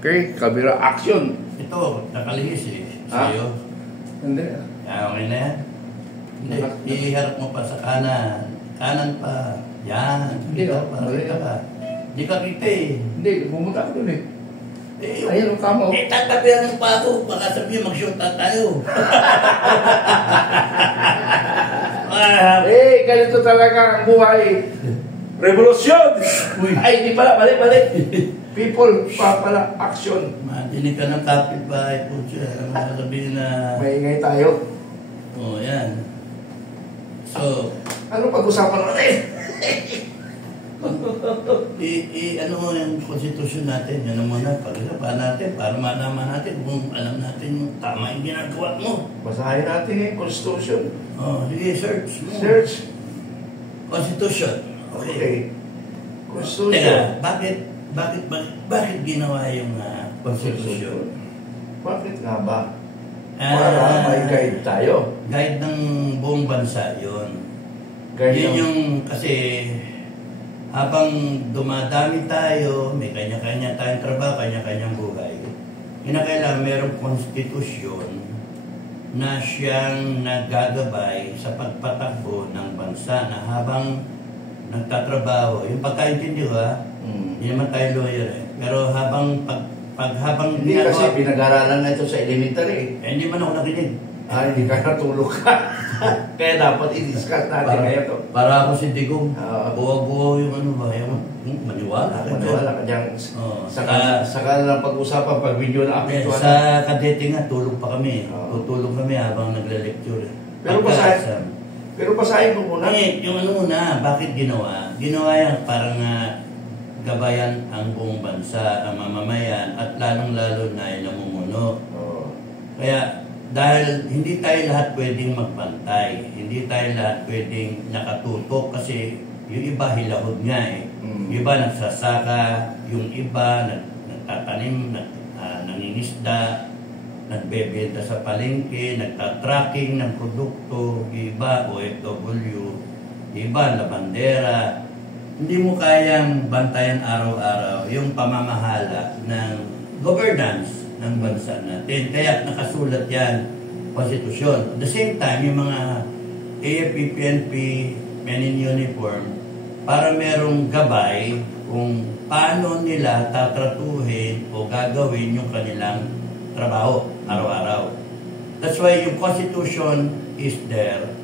Okay, kabila action. Ito, nakalihis eh. Ah? Sa'yo. Hindi. Okay na yan. Hindi, iharap mo pa sa kanan. Kanan pa. Yan. Hindi, Kita, oh. Mali. ka. Hindi ka kita eh. Hindi, pumunta ako dun eh. Eh, Ayun ang kamo. eh, tatabihan pa ako. Baka sabihin, mag-shoot tayo. Eh, ganito talaga ang buhay. Revolusyon! Uy. Ay, hindi pala, balik. People, pala, action. Matinig ka ng kapitbahay po siya. Sasabihin na... Maingay tayo. Oh, yan. So, Ano pag-usapan natin? ano mo yung konstitusyon natin, yan ang muna, pag-usapan natin para malaman natin kung alam natin yung tama yung ginagawa mo. Basahin natin eh, Constitution. Oh, sige, search mo. Search. Constitution. Okay. Okay. Constitution. Teka, bakit ginawa yung konstitusyon? Bakit nga ba? Para may guide tayo. Guide ng buong bansa yun. Guide Yun ng... yung, kasi habang dumadami tayo, may kanya-kanya tayong trabaho, kanya-kanyang buhay, kinakailangan merong konstitusyon na siyang naggagabay sa pagpatakbo ng bansa na habang nagtatrabaho, yung pagkaintindi ko hindi naman tayo lawyer eh, pero habang habang Hindi kasi pinag-aralan na ito sa elementary. hindi man ako nakinig. Hindi ka natulog ka. Kaya dapat i-discuss natin ngayon to. Para ako si Digong, Oo. buo-buo yung ano ba, yung maniwala ka dyan. Maniwala ka dyan. Oo. Saka na lang pag-usapan pag video na apektuhan. Sa kadete nga, tulog pa kami. Oo. Tutulog kami habang nagle-lecture. Pero basahin ko muna. Yung ano muna, bakit ginawa? Ginawa yan parang gabayan ang buong bansa, ang mamamayan, at lalong-lalo na yung namumuno. Oo. Kaya, dahil hindi tayo lahat pwedeng magbantay, hindi tayo lahat pwedeng nakatutok kasi yung iba hilahod nga eh. Yung iba nagsasaka, yung iba nagtatanim, nangingisda, nagbebenta sa palengke, nagtatracking ng produkto, yung iba OFW, yung iba labandera. Hindi mo kayang bantayan araw-araw yung pamamahala ng governance ng bansa natin. Kaya nakasulat yan, konstitusyon. At the same time, yung mga AFP, PNP, men in uniform, para merong gabay kung paano nila tatratuhin o gagawin yung kanilang trabaho araw-araw. That's why yung constitution is there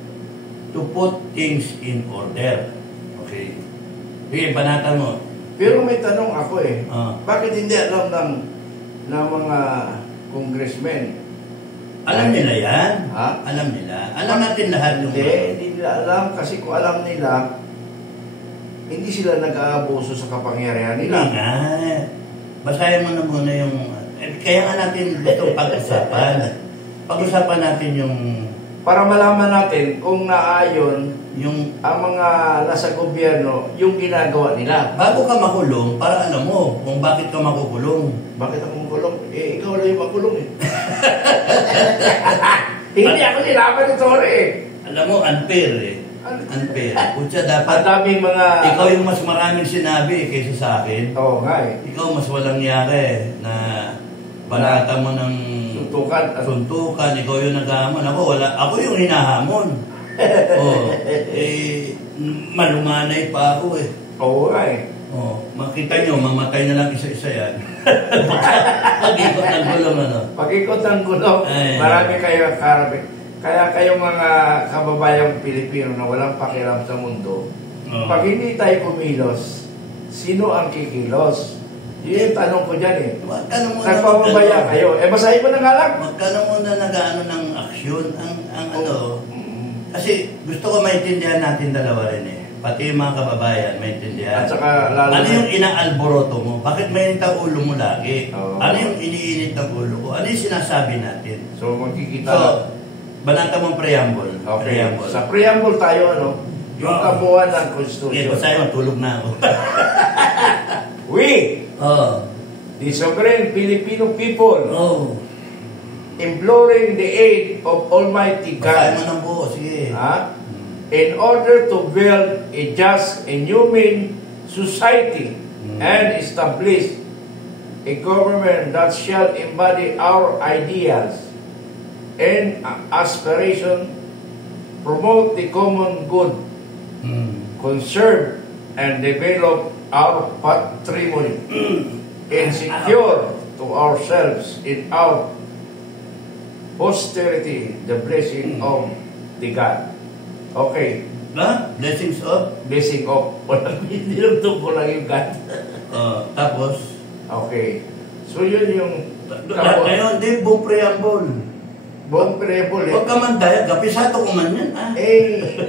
to put things in order. Okay. Sige, banatan mo. Pero may tanong ako eh. Bakit hindi alam ng mga congressmen? Alam nila yan? Ha? Alam nila. Alam natin lahat yung... Hindi nila alam kasi kung alam nila, hindi sila nag-aabuso sa kapangyarihan nila. Hindi nga. Basahin mo na muna yung... kaya nga natin ito pag-usapan. Pag-usapan natin yung... Para malaman natin kung naayon yung ang mga nasa gobyerno, yung ginagawa nila. Bago ka makulong, para alam mo kung bakit ka makukulong. Bakit ako makulong? Eh, ikaw lang yung makulong eh. Hindi ako nilaban ni Tore eh. Alam mo, unfair eh. Unfair. Kutsa dapat... Ang daming mga... Ikaw yung mas maraming sinabi kaysa sa akin. Oo nga eh. Ikaw mas walang yari na balata mo ng... Suntukan. Ikaw yung naghahamon. Ako yung hinahamon. Malumanay pa ako eh. Oo nga eh. Makita nyo, mamatay na lang isa-isa yan. Pag-ikot ng gulong ano? Pag-ikot ng gulong, marami kayo karami. Kaya kayong mga kababayang Pilipino na walang pakialam sa mundo, pag hindi tayo kumilos, sino ang kikilos? Yun yung tanong ko dyan eh. Nagpapabaya kayo. Basahin mo na nga lang. Magkano muna nag-ano ng aksyon? Kasi gusto ko maintindihan natin dalawa rin eh. Pati yung mga kababayan, maintindihan. At saka lalo ano yung inaalboroto mo? Bakit mainit ang ulo mo lagi? Ano yung iniinit ng ulo ko? Ano yung sinasabi natin? So, magkikita. So, banata mong preamble. Okay. Preamble. Sa preamble tayo, ano? Yung kabuuan ng Constitution. Okay, basahin mo, tulog na ako. We, the sovereign Filipino people, imploring the aid of Almighty God. Basahin mo ng buo, sige. In order to build a just and humane society and establish a government that shall embody our ideals and aspiration, promote the common good, conserve and develop our patrimony, and secure to ourselves in our posterity the blessing of the God. Okay. Blessings of? Blessing of. Walang dinugtong ko lang yung God. Tapos? Okay. So yun yung... Ngayon, di, buong preamble. Buong preamble. Huwag ka man dahil, kapisado ko man yan,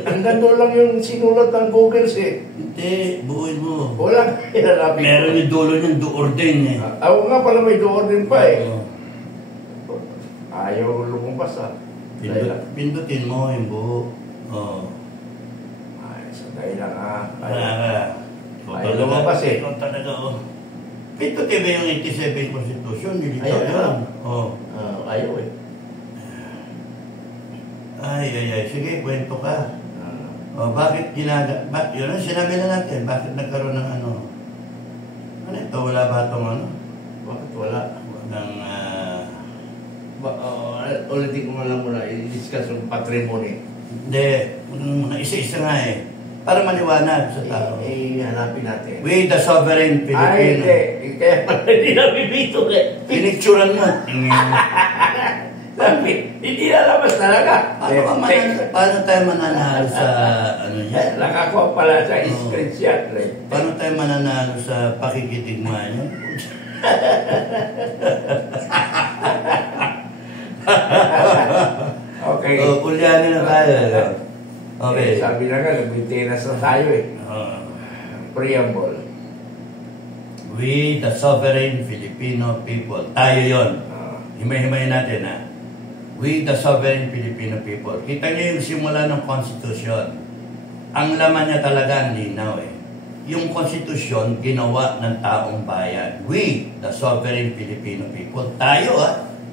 hanggang doon lang yung sinulat ng Google Hindi, buuin mo. Wala. Meron yung dulo niyang do-ordain Ako nga pala may do-ordain pa Ayaw lumabas Pindutin mo yung buo. Sandali lang Ayaw lumabas Ikaw talaga Pindutin ba yung 87 Constitution? Ayaw yan. Ayaw Ay. Sige, kwento ka. Bakit yun ang sinabi na natin. Bakit nagkaroon ng ano ito? Wala ba itong Bakit wala? Ulitin ko lang muna. I-discuss yung patrimony. Hindi. Mga isa-isa nga para maliwanag sa tao. Hanapin natin. We the sovereign Filipino. Kaya pala hindi nabibito Pinicturan mo. Hindi nalabas talaga. Paano tayo mananalo sa niya? Nakakuha pala sa screenshot. Paano tayo mananalo sa pakikitigman niya? Okay. Ulyanin na tayo. Okay. Sabi na nga, nag-maintenance na tayo Preamble. We the sovereign Filipino people. Tayo yon. Himay-himay natin We the sovereign Filipino people. Kita niyo yung simula ng Constitution. Ang laman niya talaga ang linaw Yung Constitution, ginawa ng taong bayan. We the sovereign Filipino people. Tayo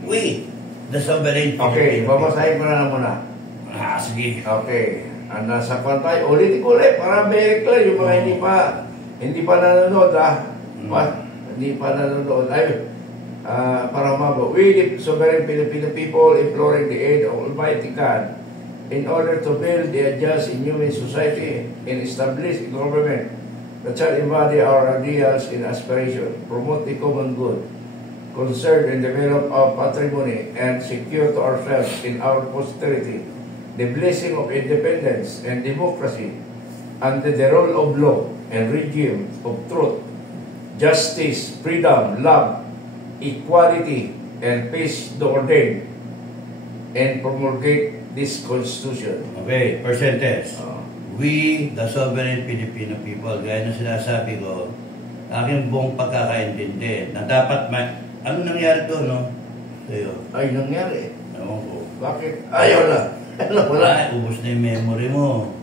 We the sovereign Filipino people. Okay, babasahin ko na muna. Sige. Okay. Nasa pantay. Ulit para very clear. Yung mga hindi pa nanonood hindi pa nanonood. Para mago. We the sovereign Filipino people imploring the aid of Almighty God in order to build a just and human society and establish a government that shall embody our ideals and aspiration, promote the common good, conserve and develop our patrimony, and secure to ourselves in our posterity the blessing of independence and democracy under the rule of law and regime of truth, justice, freedom, love, equality, and peace to ordain and promulgate this Constitution. Okay, percentage. We, the sovereign Filipino people, gaya na sinasabi ko, aking buong pagkakaintindi na dapat ano nangyari doon, Sa'yo? Ay, nangyari. Ewan ko. Bakit? Ayaw na. Wala. Ubus na yung memory mo.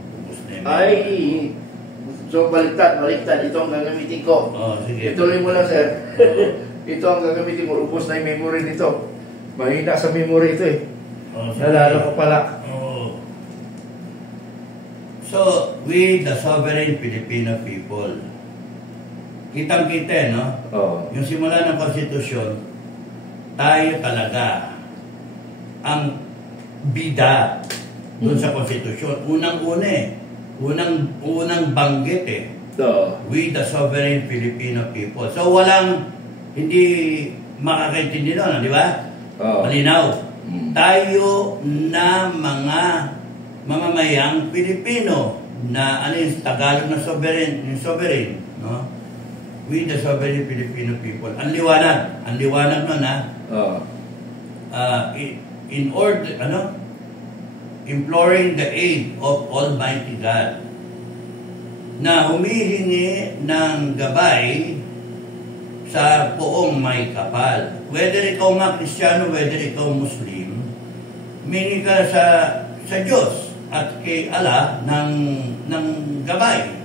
So baliktad. Ito ang gagamitin ko. Sige. Ituloy mo lang, sir. Ito ang gagamitin mo. Ubus na yung memory nito. Mahina sa memory ito Nalala ko pala. So, we the sovereign Filipino people. Kitang-kita, Yung simula ng konstitusyon, tayo talaga ang bida doon sa konstitusyon. Unang banggit We the sovereign Filipino people. So hindi makakaintindi doon, di ba? Malinaw. Tayo na mga mamamayang Pilipino na yung Tagalog na sovereign, We the sovereign Filipino people. Ang liwanag nun in order, imploring the aid of Almighty God na humihingi ng gabay sa poong may kapal. Whether ikaw nga Kristiyano, whether ikaw Muslim, humingi ka sa Diyos at kay Allah ng gabay.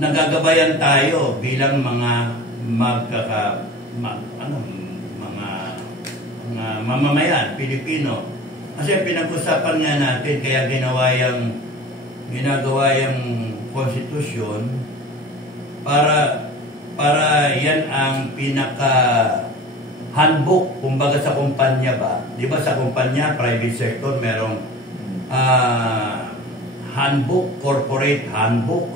Nagagabayan tayo bilang mga mamamayan Pilipino. Kasi pinag-usapan nga natin kaya ginagawa yung konstitusyon para para yan ang pinaka handbook, kumbaga sa kumpanya ba? Di ba sa kumpanya, private sector, merong handbook, corporate handbook.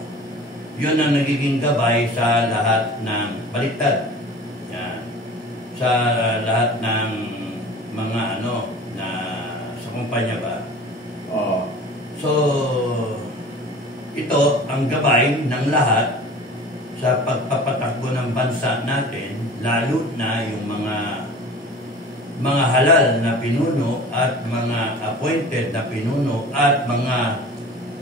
Yun ang nagiging gabay sa lahat ng baliktad. Yan. Sa lahat ng mga na sa kumpanya ba? So, ito ang gabay ng lahat sa pagpapatakbo ng bansa natin, lalo na yung mga halal na pinuno at mga appointed na pinuno at mga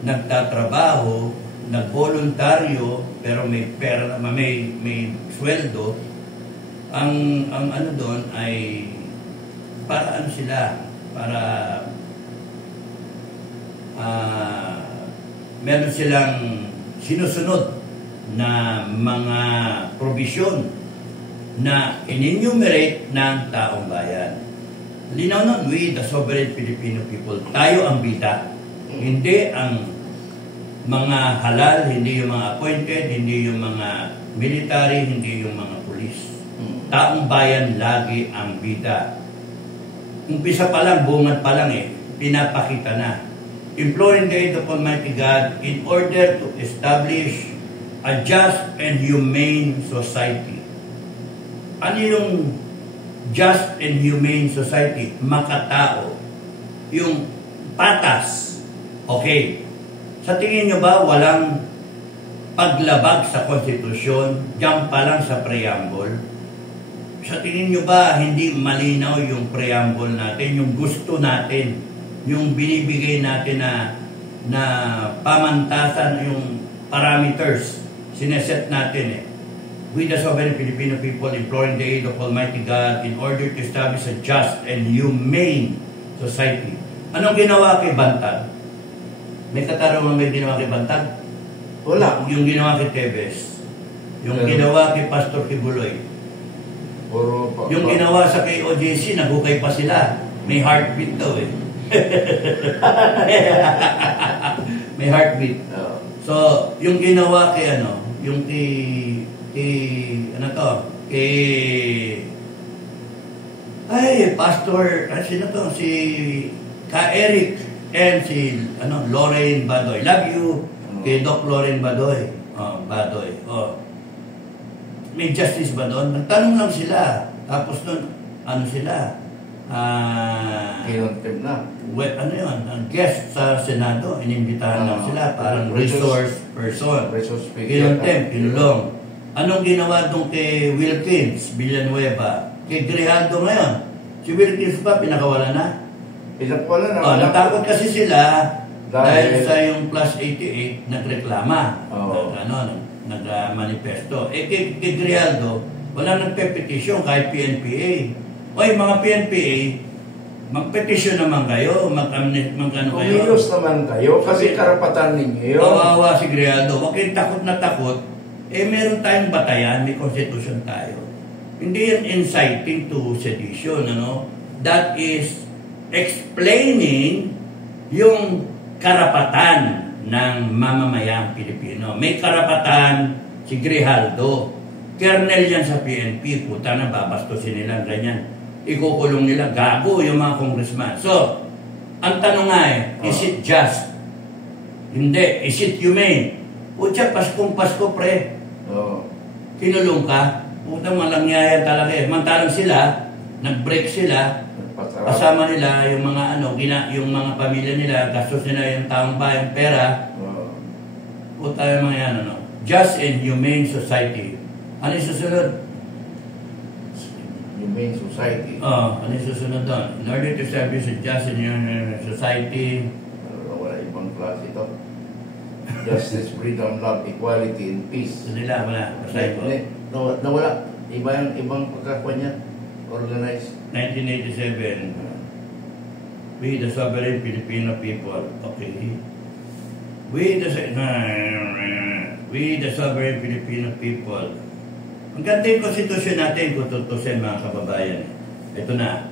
nagtatrabaho, nagboluntaryo pero may pera, may sweldo. Ang ano doon ay para ano sila, para meron silang sinusunod na mga probisyon na in-enumerate ng taong bayan. Linaw nun, we the sovereign Filipino people, tayo ang bida. Hindi ang mga halal, hindi yung mga appointed, hindi yung mga military, hindi yung mga pulis. Taong bayan lagi ang bida. Umpisa pa lang, bungad pa lang pinapakita na. Imploring the aid of Almighty God in order to establish a just and humane society. Ano yung just and humane society? Makatao. Yung patas. Okay. Sa tingin nyo ba walang paglabag sa konstitusyon? Diyan pa lang sa preamble. Sa tingin nyo ba hindi malinaw yung preamble natin, yung gusto natin, yung binibigay natin na pamantasan, yung parameters, sineset natin We the sovereign Filipino people imploring the aid of Almighty God in order to establish a just and humane society. Anong ginawa kay Bantag? May katarungan may ginawa kay Bantag? Wala. Yung ginawa kay Tebes. Yung ginawa kay Pastor Kibuloy. Yung ginawa sa kay OJC, naghukay pa sila. May heartbeat daw May heartbeat. So, yung ginawa kay yung kay Pastor, sino to? Si Ka Eric and si Lorraine Badoy. Love you kay Doc Lorraine Badoy. Badoy. May justice ba doon? Nagtanong lang sila. Tapos doon, sila? Kinontem na. Ang guest sa Senado, inimbitahan lang sila. Parang resource person. Kinontem, kinulong. Anong ginawa doon kay Wilkins, Villanueva? Kay Grijaldo ngayon. Si Wilkins ba, pinakawala na? Pinakawala na. Natakot kasi sila dahil sa yung plus 88, nagreklama. Nag-manifesto. Kay Grijaldo, walang nagpe-petition kahit PNPA. Mga PNPA, mag-petition naman kayo, mag-ano kayo. Kumilos naman kayo kasi karapatan ninyo. Kawawa si Grijaldo. Huwag kayong takot na takot. Meron tayong batayan, may constitution tayo. Hindi yan inciting to sedition, That is explaining yung karapatan ng mamamayang Pilipino. May karapatan si Grijaldo. Kernel yan sa PNP, puta na babastusin nila, ganyan. Ikukulong nila, gago yung mga congressman. So, ang tanong nga is it just? Hindi. Is it humane? Pucha, Paskong Pasko, pre. Kinulong ka, putang malangyaya talaga Mantalang sila, nag-break sila, kasama nila yung mga yung mga pamilya nila, gastos nila yung taong bayan, pera. Puta yung mga yan, Just and humane society. Ano yung susunod? Humane society. Ano yung susunod doon? In order to establish a just and humane society. Wala ibang klase ito. Justice, freedom, love, equality, and peace. Wala. Nawala. Iba yung ibang pagkakuha niya. Organized. 1987. We the sovereign Filipino people. Okay. We the sovereign Filipino people. Ang ganda yung konstitusyon natin kung tutusin mga kababayan. Ito na.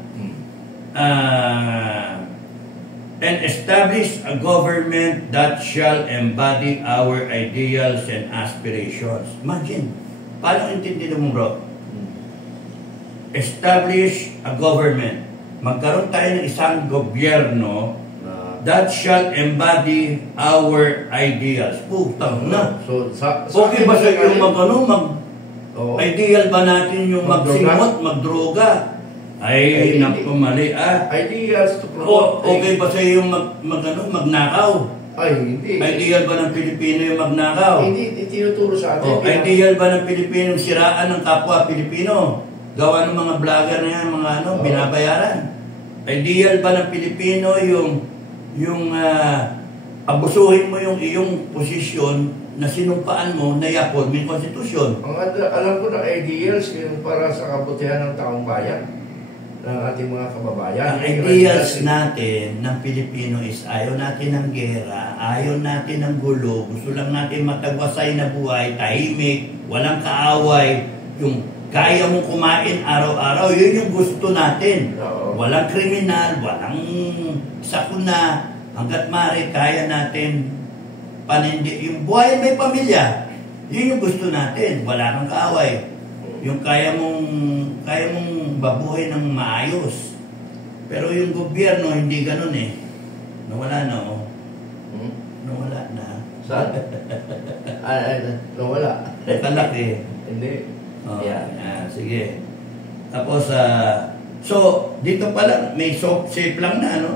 And establish a government that shall embody our ideals and aspirations. Imagine, Paano intindihin mo, bro? Establish a government. Magkaroon tayo ng isang gobyerno that shall embody our ideals. Putang na. So, Okay ba sa yung ideal ba natin yung magsimot, magdroga? Ay, naku, mali Ideals to promote. Okay ba sa yung magnakaw? Ay, hindi. Ideal ba ng Pilipino yung magnakaw? Hindi, tinuturo sa atin. Ideal ba ng Pilipino yung siraan ng kapwa Pilipino? Gawa ng mga vlogger na yan, mga binabayaran. Ideal ba ng Pilipino yung abusuhin mo yung iyong posisyon na sinumpaan mo na yapon may konstitusyon? Alam ko na ideals yung para sa kabutihan ng taong bayan, ng ating mga kababayan. Ang ideals natin ng Pilipino is ayaw natin ng gera, ayaw natin ng gulo, gusto lang natin matagwasay na buhay, tahimik, walang kaaway, yung kaya mong kumain araw-araw, yun yung gusto natin. Walang kriminal, walang sakuna, hanggat maaari kaya natin panindi. Yung buhay may pamilya, yun yung gusto natin, wala kang kaaway. Yung kaya mong babuhay ng maayos. Pero yung gobyerno, hindi ganun eh. Nawala na, oh. Nawala na. Saan? Nawala. Kalaki. Hindi. Sige. Tapos, so, dito pala, may safe lang na, ano?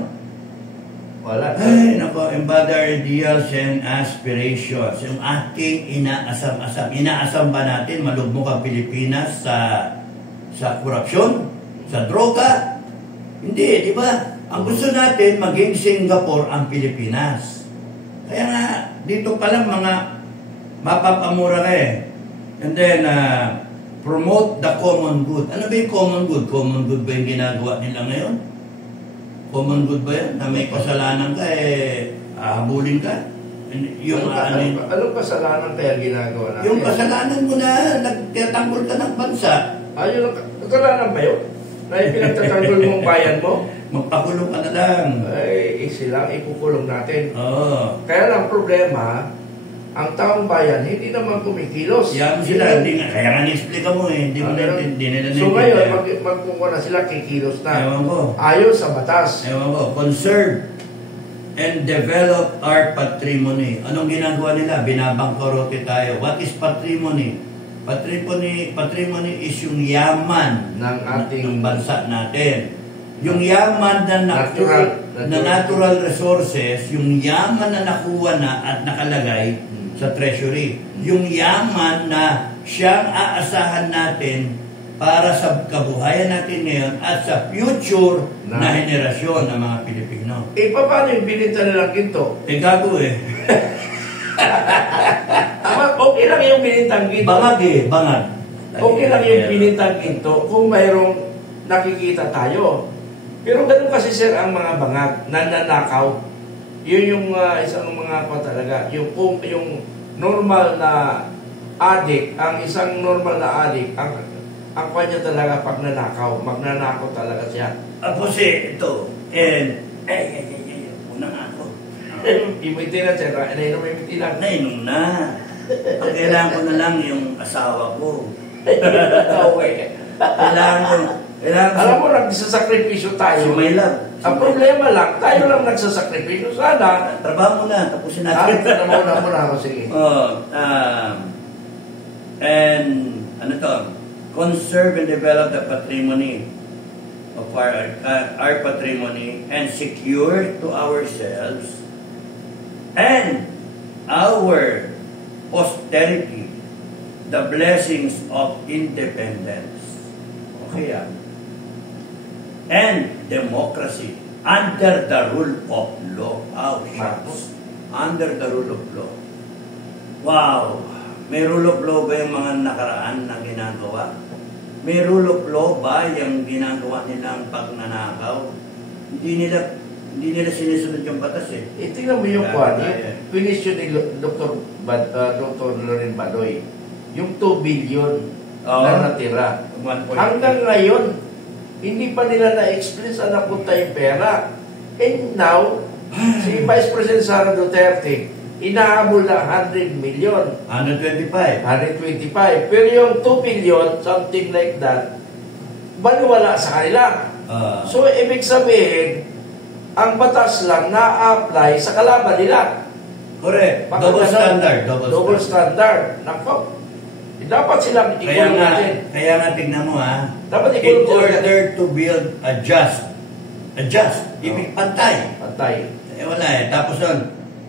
Wala. Ay, nako, embody our ideals and aspirations. Yung ating inaasam-asam. Inaasam ba natin malugmok ang Pilipinas sa korupsyon? Sa droga? Hindi, di ba? Ang gusto natin, maging Singapore ang Pilipinas. Kaya nga, dito pa lang mga mapapamura ka eh. And then, promote the common good. Ano ba yung common good? Common good ba yung ginagawa nila ngayon? Common good ba yan? Na may kasalanan ka, habulin ka? Yung anong kasalanan kaya ginagawa natin? Yung kasalanan mo na nagtatanggol ka ng bansa. Ayun, kasalanan ba yun? Na pinagtatanggol mo ang bayan mo? Magpakulong ka na lang. Ay, silang ikukulong natin. Oo. Kaya lang problema, ang taong bayan, hindi naman kumikilos. Yan sila, kaya nga ni-explica mo eh. Hindi nila so ngayon, magkukuha na sila, kikilos na. Ewan ko. Ayon sa batas. Ewan ko. Conserve and develop our patrimony. Anong ginagawa nila? Binabangkorote tayo. What is patrimony? Patrimony is yung yaman ng ating bansa natin. Yung yaman na natural resources, yung yaman na nakuha na at nakalagay sa treasury. Yung yaman na siyang aasahan natin para sa kabuhayan natin ngayon at sa future na henerasyon ng mga Pilipino. Paano yung binita nilang ginto? Gago eh. Okay lang yung binintang ginto. Bangag. Okay lang yung binintang ginto kung mayroong nakikita tayo. Pero ganun kasi sir ang mga bangag, nananakaw. Yun yung isang mga talaga. Yung normal na adik, ang isang normal na adik, ang kanya talaga pag nanakaw, magnanakaw talaga siya. Tapos ito, una nga ako. Imiti na siya, nainom imiti lang. Nainom na. Ang kailangan ko na lang yung asawa ko. Alam mo, nagsasakripisyo tayo. Sumaylan. Ang problema lang, tayo lang nagsasakripisyo. Sana. Trabaho mo na, tapusin natin. Trabaho na ako, sige. And, ano to? Conserve and develop the patrimony of our patrimony and secure to ourselves and our posterity the blessings of independence. Okay yan. And democracy under the rule of law. Under the rule of law. Wow! May rule of law ba yung mga nakaraan na ginagawa? May rule of law ba yung ginagawa nilang pagnanakaw? Hindi nila sinisunod yung batas eh. Tingnan mo yung kwan, finish yun ni Dr. Loren Badoy. Yung 2 billion na natira. Hanggang ngayon, hindi pa nila na-explain saan napunta yung pera. And now, si Vice President Sara Duterte, inahabol ng 100 million. 125. 125. Pero yung 2 billion, something like that, baliwala sa kanila. So, ibig sabihin, ang batas lang na-apply sa kalaban nila. Correct. Double standard. Double standard. Nako. Dapat silang ikulong natin. Kaya nga tignan mo Dapat in ikulong order to build a just, ibig pantay. Pantay. Wala Tapos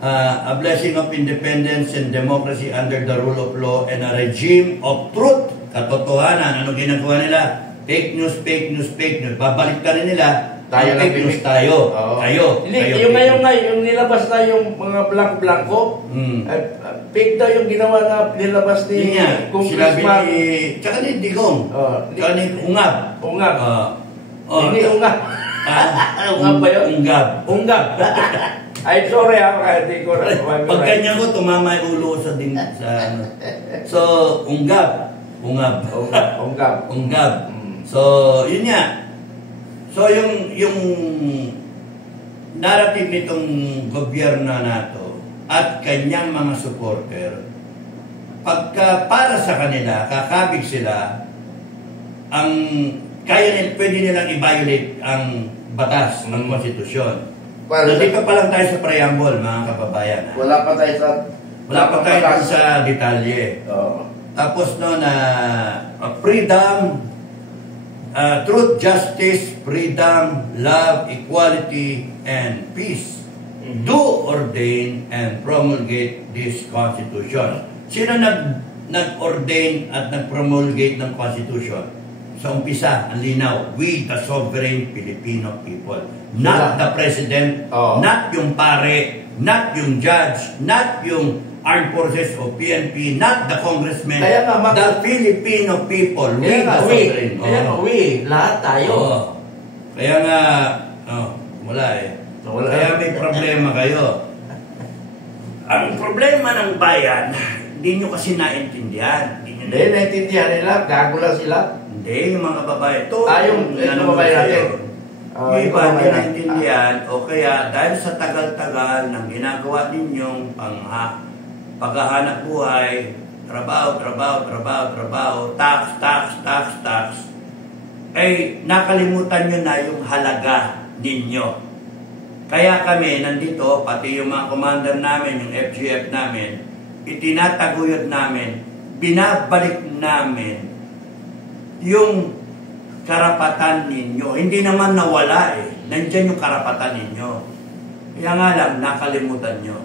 a blessing of independence and democracy under the rule of law and a regime of truth. Katotohanan. Ano ginagawa nila? Fake news. Babalik ka rin nila. Tayo fake news tayo. Tayo. Yung ngayon, nilabas na yung mga blanco. Fake daw yung ginawa na nilabas ni Congressman. Tsaka ni Digong. Tsaka ni Ungab. Hindi Ungab. Ungab ba yun? Ungab. I'm sorry hindi ko na. Pag kanya ko, tumama yung ulo sa ano. So, Ungab. So, yun nga. So, yung narrative nitong gobyerno na to at kanyang mga supporter, pagka para sa kanila, kakabig sila, pwede nilang i-violate ang batas ng konstitusyon. Nandito pa lang tayo sa preamble, mga kababayan. Wala pa tayo sa detalye. Tapos freedom, truth, justice, freedom, love, equality, and peace. Do ordain and promulgate this Constitution. Sino nag-ordain at nag-promulgate ng Constitution? Sa umpisa, ang linaw, we the sovereign Filipino people. Not the President, not yung pare, not yung judge, not yung Armed Forces o PNP, not the congressman, the Filipino people. We the sovereign. Lahat tayo. Kaya nga, wala Kaya may problema kayo. Ang problema ng bayan, hindi nyo kasi naintindihan. Hindi, naintindihan nila. Gago lang sila. Hindi, yung mga babae. Yung babae natin. Yung iba hindi naintindihan. O kaya, dahil sa tagal-tagal ng ginagawa ninyong paghahanap buhay, trabaho, tax, ay nakalimutan nyo na yung halaga ninyo. Kaya kami nandito, pati yung mga commander namin, yung FGF namin, itinataguyod namin, binabalik namin yung karapatan ninyo. Hindi naman nawala Nandiyan yung karapatan ninyo. Kaya nga lang, nakalimutan nyo.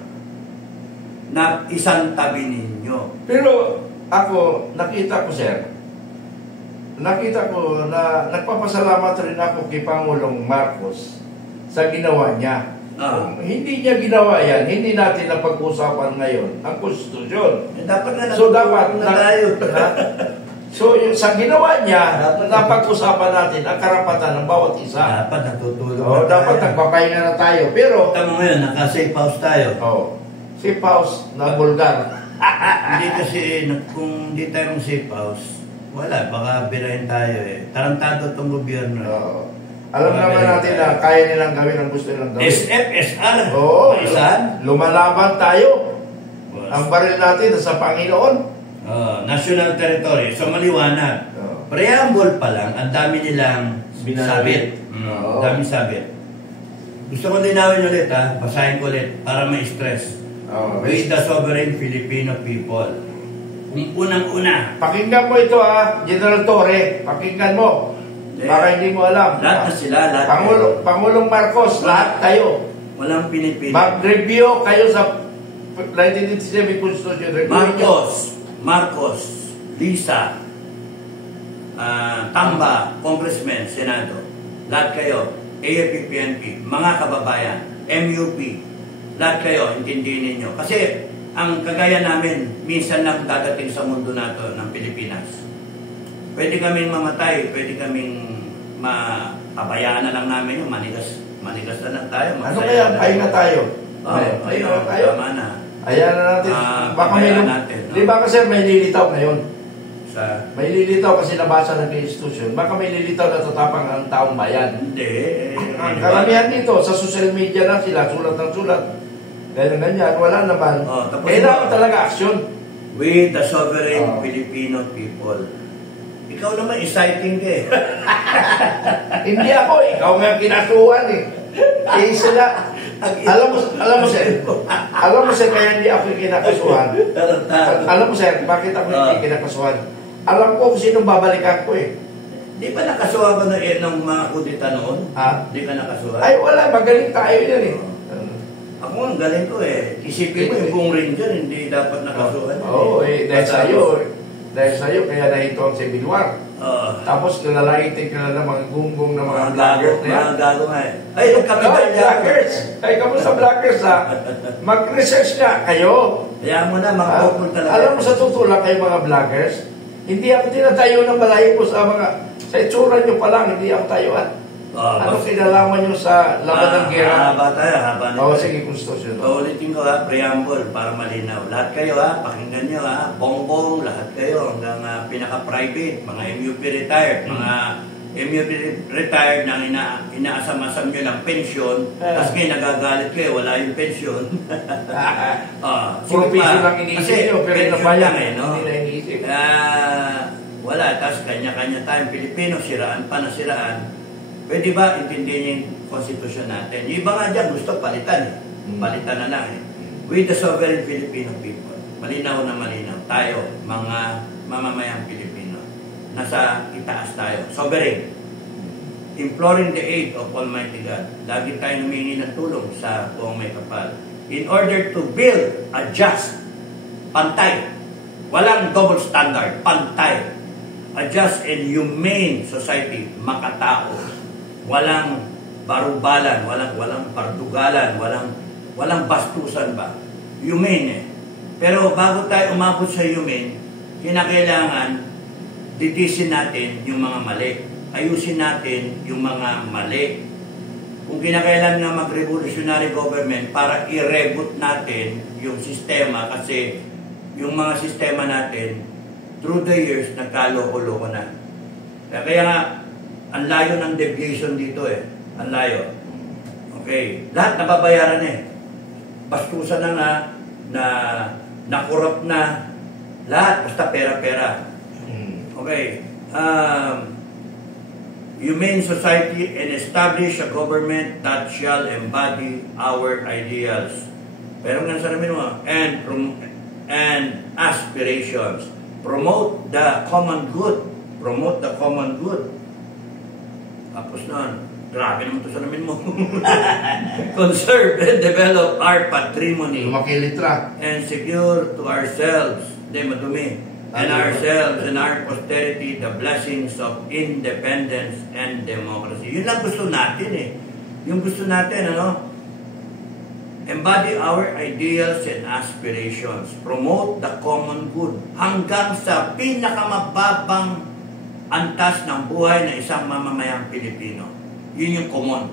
Na isang tabi ninyo. Pero ako, nakita ko na nagpapasalamat rin ako kay Pangulong Marcos sa ginawa niya. Kung hindi niya ginawa yan, hindi natin napag-usapan ngayon ang konstitusyon. Dapat na dapat na tayo. So, sa ginawa niya, napag-usapan natin ang karapatan ng bawat isa. Dapat natutulog dapat nagpapahinga na tayo. Pero, tama ngayon, naka-safe house tayo. Safe house na bulgar. Hindi kasi, kung hindi tayo safe house, wala, baka birahin tayo Tarantado itong gobyerno. Alam naman natin na kaya nilang gawin ang gusto nilang gawin. SFSR. Lumalaban tayo. Ang baril natin sa Panginoon. National territory. So maliwanag. Preamble pa lang, ang dami nilang sabit. Dami sabit. Gusto ko linawin ulit basahin ko ulit para ma-stress. We the sovereign Filipino people. Unang-una. Pakinggan mo ito General Torre. Pakinggan mo. Baka hindi mo alam. Lahat na sila. Pangulong Marcos, lahat kayo. Walang pinipili. Mag-review kayo sa 1987 Constitution. Marcos, Lisa, Tamba, Congressman, Senado. Lahat kayo. AFP, PNP, mga kababayan, MUP. Lahat kayo, intindihin ninyo. Kasi ang kagaya namin, minsan lang dadating sa mundo nato ng Pilipinas. Pwede kaming mamatay, pwede kaming pabayaan na lang namin yung manigas na lang tayo. Ano kaya? Pahinga tayo. Pahinga tayo. Tama na. Ayan na natin. Baka di ba kasi may lilitaw ngayon? May lilitaw kasi nabasa ng institution. Baka may lilitaw na tatapang ang taong bayan. Hindi. Ang karamihan dito, sa social media na sila, sulat ng sulat. ganyan, wala naman. Kailangan talaga aksyon. We, the sovereign Filipino people. Ikaw naman, exciting ka eh. Hindi ako, ikaw nga kinasuhan eh. Eh sila, alam mo sir, kaya hindi ako kinakasuhan. Alam mo sir, bakit ako hindi kinakasuhan? Alam ko kung sino babalikan ko eh. Di ba nakasuhan ka ng mga kudita noon? Ha? Di ka nakasuhan? Ay wala, magaling tayo yan eh. Ako ang galing ko eh. Isipin mo yung buong ranger, hindi dapat nakasuhan. Oo, dahil sa'yo, kaya na ito ang Civil War. Tapos nalalaitin ka na ng mga gunggong ng mga vloggers na yan. Mga gago nga eh. Ay, vloggers! Ay, kamusta vloggers ha? Mag-research nga kayo. Kaya mo na, mga popol talaga. Alam mo sa tutulak kayo mga vloggers, hindi ako tinatayo ng balahibo sa mga, sa itsura nyo pa lang, hindi ako tayuan. Ano kinalaman nyo sa laban ng gera? Haba tayo, haba nito. Oo, sige, Constitution. Ulitin ko ha, preamble para malinaw. Lahat kayo ha, pakinggan nyo ha, bongbong, lahat kayo, hanggang pinaka-private, mga MUP retired, mga MUP retired nang inaasam-asam nyo ng pensyon, tapos ngayon nagagalit kayo, wala yung pensyon. Puro piso lang iniisip nyo, pero nabayang eh, no? Hindi na iniisip. Wala, tapos kanya-kanya tayong Pilipino, siraan pa na siraan. Pwede ba intindihin yung konstitusyon natin? Yung iba nga dyan gusto palitan eh. Palitan na lang eh. We the sovereign Filipino people, malinaw na malinaw, tayo, mga mamamayang Pilipino, nasa itaas tayo, sovereign. Imploring the aid of Almighty God. Lagi tayo humingi ng tulong sa buong may kapal. In order to build a just, pantay, walang double standard, pantay, a just and humane society, makatao. Walang barubalan, walang pardugalan, walang bastusan ba. Humane eh. Pero bago tayo umabot sa humane, kinakailangan ditisin natin yung mga mali. Ayusin natin yung mga mali. Kung kinakailangan na mag-revolutionary government para i-reboot natin yung sistema kasi yung mga sistema natin through the years nagkaloko-loko na. Kaya nga ang layo ng deviation dito eh. Ang layo. Okay. Lahat nababayaran eh. Bastusan na nga, na-corrupt na. Lahat, basta pera-pera. Okay. Humane society and establish a government that shall embody our ideals. Pero nga sa namin mo, and aspirations. Promote the common good. Promote the common good. Tapos nun, grabe naman ito sa namin mo. Conserve and develop our patrimony. Makilitra. And secure to ourselves, madumi, and ourselves and our posterity the blessings of independence and democracy. Yun lang gusto natin eh. Yung gusto natin, ano? Embody our ideals and aspirations. Promote the common good. Hanggang sa pinakamababang antas ng buhay ng isang mamamayang Pilipino. Yun yung common.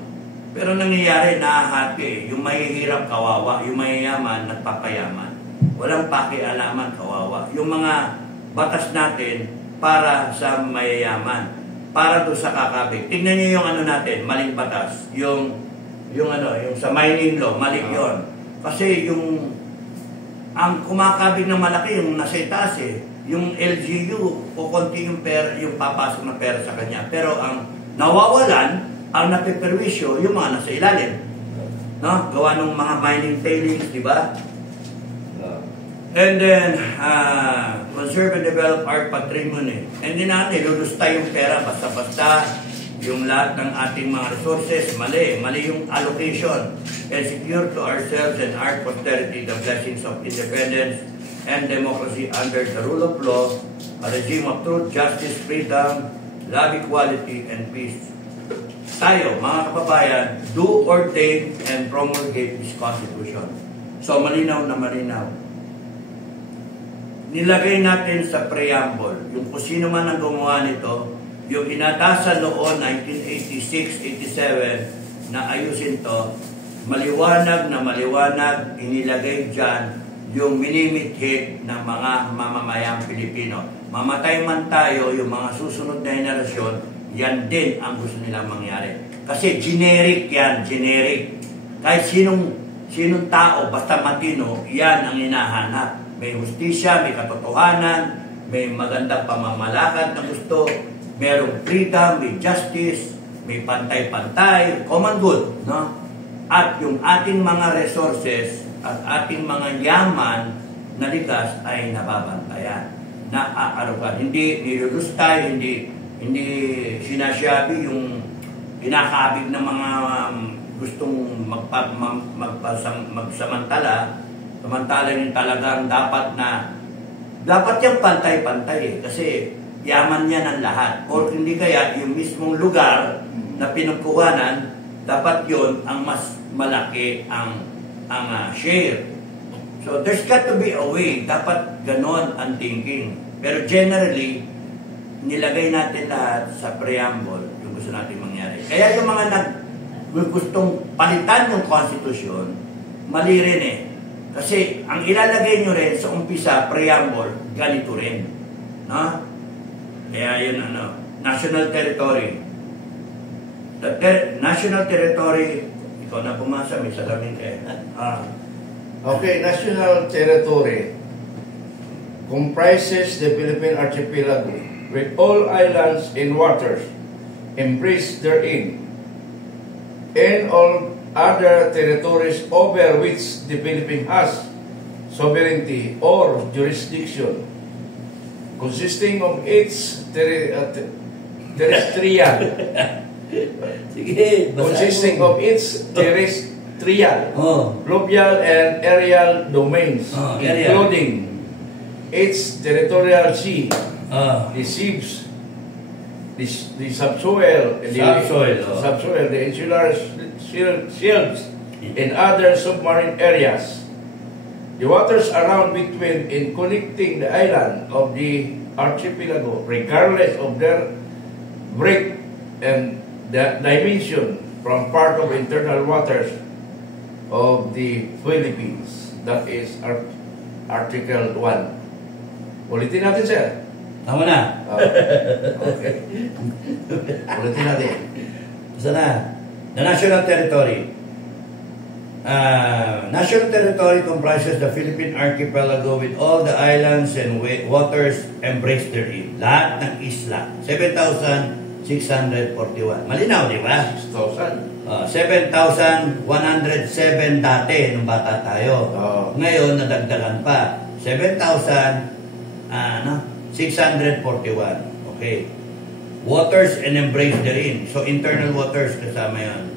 Pero nangyayari, nahahati. Yung mahihirap, kawawa. Yung mayayaman, nagpapayaman. Walang pakialaman, kawawa. Yung mga batas natin para sa mayayaman. Para doon sa kakabig. Tignan niyo yung ano natin, maling batas. Yung sa mining law, mali yun. Kasi ang kumakabig ng malaki, yung nasa itaas eh. Yung LGU, o konti yung pera, yung papasok na pera sa kanya. Pero ang nawawalan, ang napiperwisyo, yung mga nasa ilalim. No? Gawa ng mga mining tailings, di ba? And then, conserve and develop our patrimony. And then natin, lulusta yung pera basta-basta. Yung lahat ng ating mga resources, mali yung allocation. And secure to ourselves and our posterity the blessings of independence and democracy under the rule of law, a regime of truth, justice, freedom, love, equality, and peace. Tayo, mga kababayan, do ordain and promulgate this Constitution. So, malinaw na malinaw. Nilagay natin sa preamble, yung kung sino man ang gumawa nito, yung inatasan noon, 1986-87, na ayusin to, maliwanag na maliwanag, inilagay dyan, yung minimithit ng mga mamamayang Pilipino. Mamatay man tayo, yung mga susunod na henerasyon, yan din ang gusto nilang mangyari. Kasi generic yan, generic. Kahit sinong sinong tao, basta matino, yan ang hinahanap. May hustisya, may katotohanan, may magandang pamamalakad na gusto, merong freedom, may justice, may pantay-pantay, common good, no? At yung ating mga resources at ating mga yaman na likas ay nababantayan, naaarugan. Hindi nilulustay, hindi sinasyabi yung pinakabig ng mga gustong magsamantala, samantala yung talagang dapat yung pantay-pantay kasi yaman yan ang lahat. O hindi kaya yung mismong lugar na pinagkuhanan, dapat yon ang mas malaki ang share. So there's got to be a way. Dapat ganon ang thinking. Pero generally, nilagay natin lahat sa preamble yung gusto natin mangyari. Kaya yung mga gustong palitan yung konstitusyon, mali rin eh. Kasi ang ilalagay nyo rin sa umpisa, preamble, ganito rin. No? Kaya yun national territory. National territory, ikaw na bumasa, may salamin eh. Okay, national territory comprises the Philippine archipelago with all islands and waters embraced therein, and all other territories over which the Philippines has sovereignty or jurisdiction, consisting of its terrestrial fluvial and aerial domains, including its territorial sea, the seas, the subsoil, the insular shields, and other submarine areas. The waters around, between, and connecting the island of the archipelago, regardless of their breadth and the dimension, from part of internal waters of the Philippines. That is Article 1. Ulitin natin, sir. Tama na. Okay. Ulitin natin. Basta na. The national territory. National territory comprises the Philippine archipelago with all the islands and waters embraced therein. Lahat ng isla. 7,641. Malinaw, di ba? 6,000. 7,107 dati nung bata tayo. Ngayon, nadagdagan pa. 7,641. Okay. Waters and embrace therein. So, internal waters kasama yun.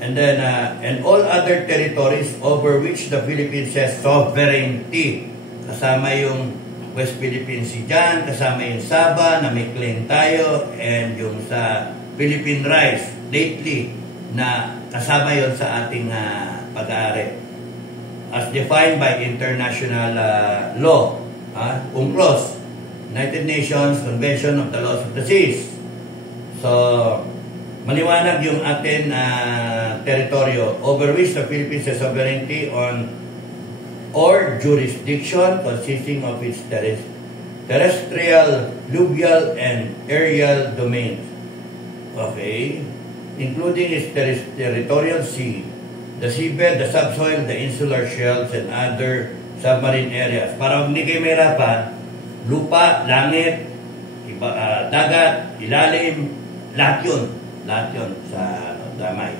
And then, and all other territories over which the Philippines has sovereignty. Kasama yung West Philippine Sea dyan, kasama yung Sabah na may claim tayo, and yung sa Philippine Rice, lately, na kasama yon sa ating pag-aari. As defined by international law, UNCLOS, United Nations Convention of the Laws of the Seas. So, maliwanag yung atin teritoryo over which the Philippines has sovereignty on or jurisdiction consisting of its terrestrial, fluvial, and aerial domains. Okay? Including its territorial sea, the seabed, the subsoil, the insular shelves, and other submarine areas. Para hindi kayo mahirapan, lupa, langit, dagat, ilalim, lahat yun sa damay.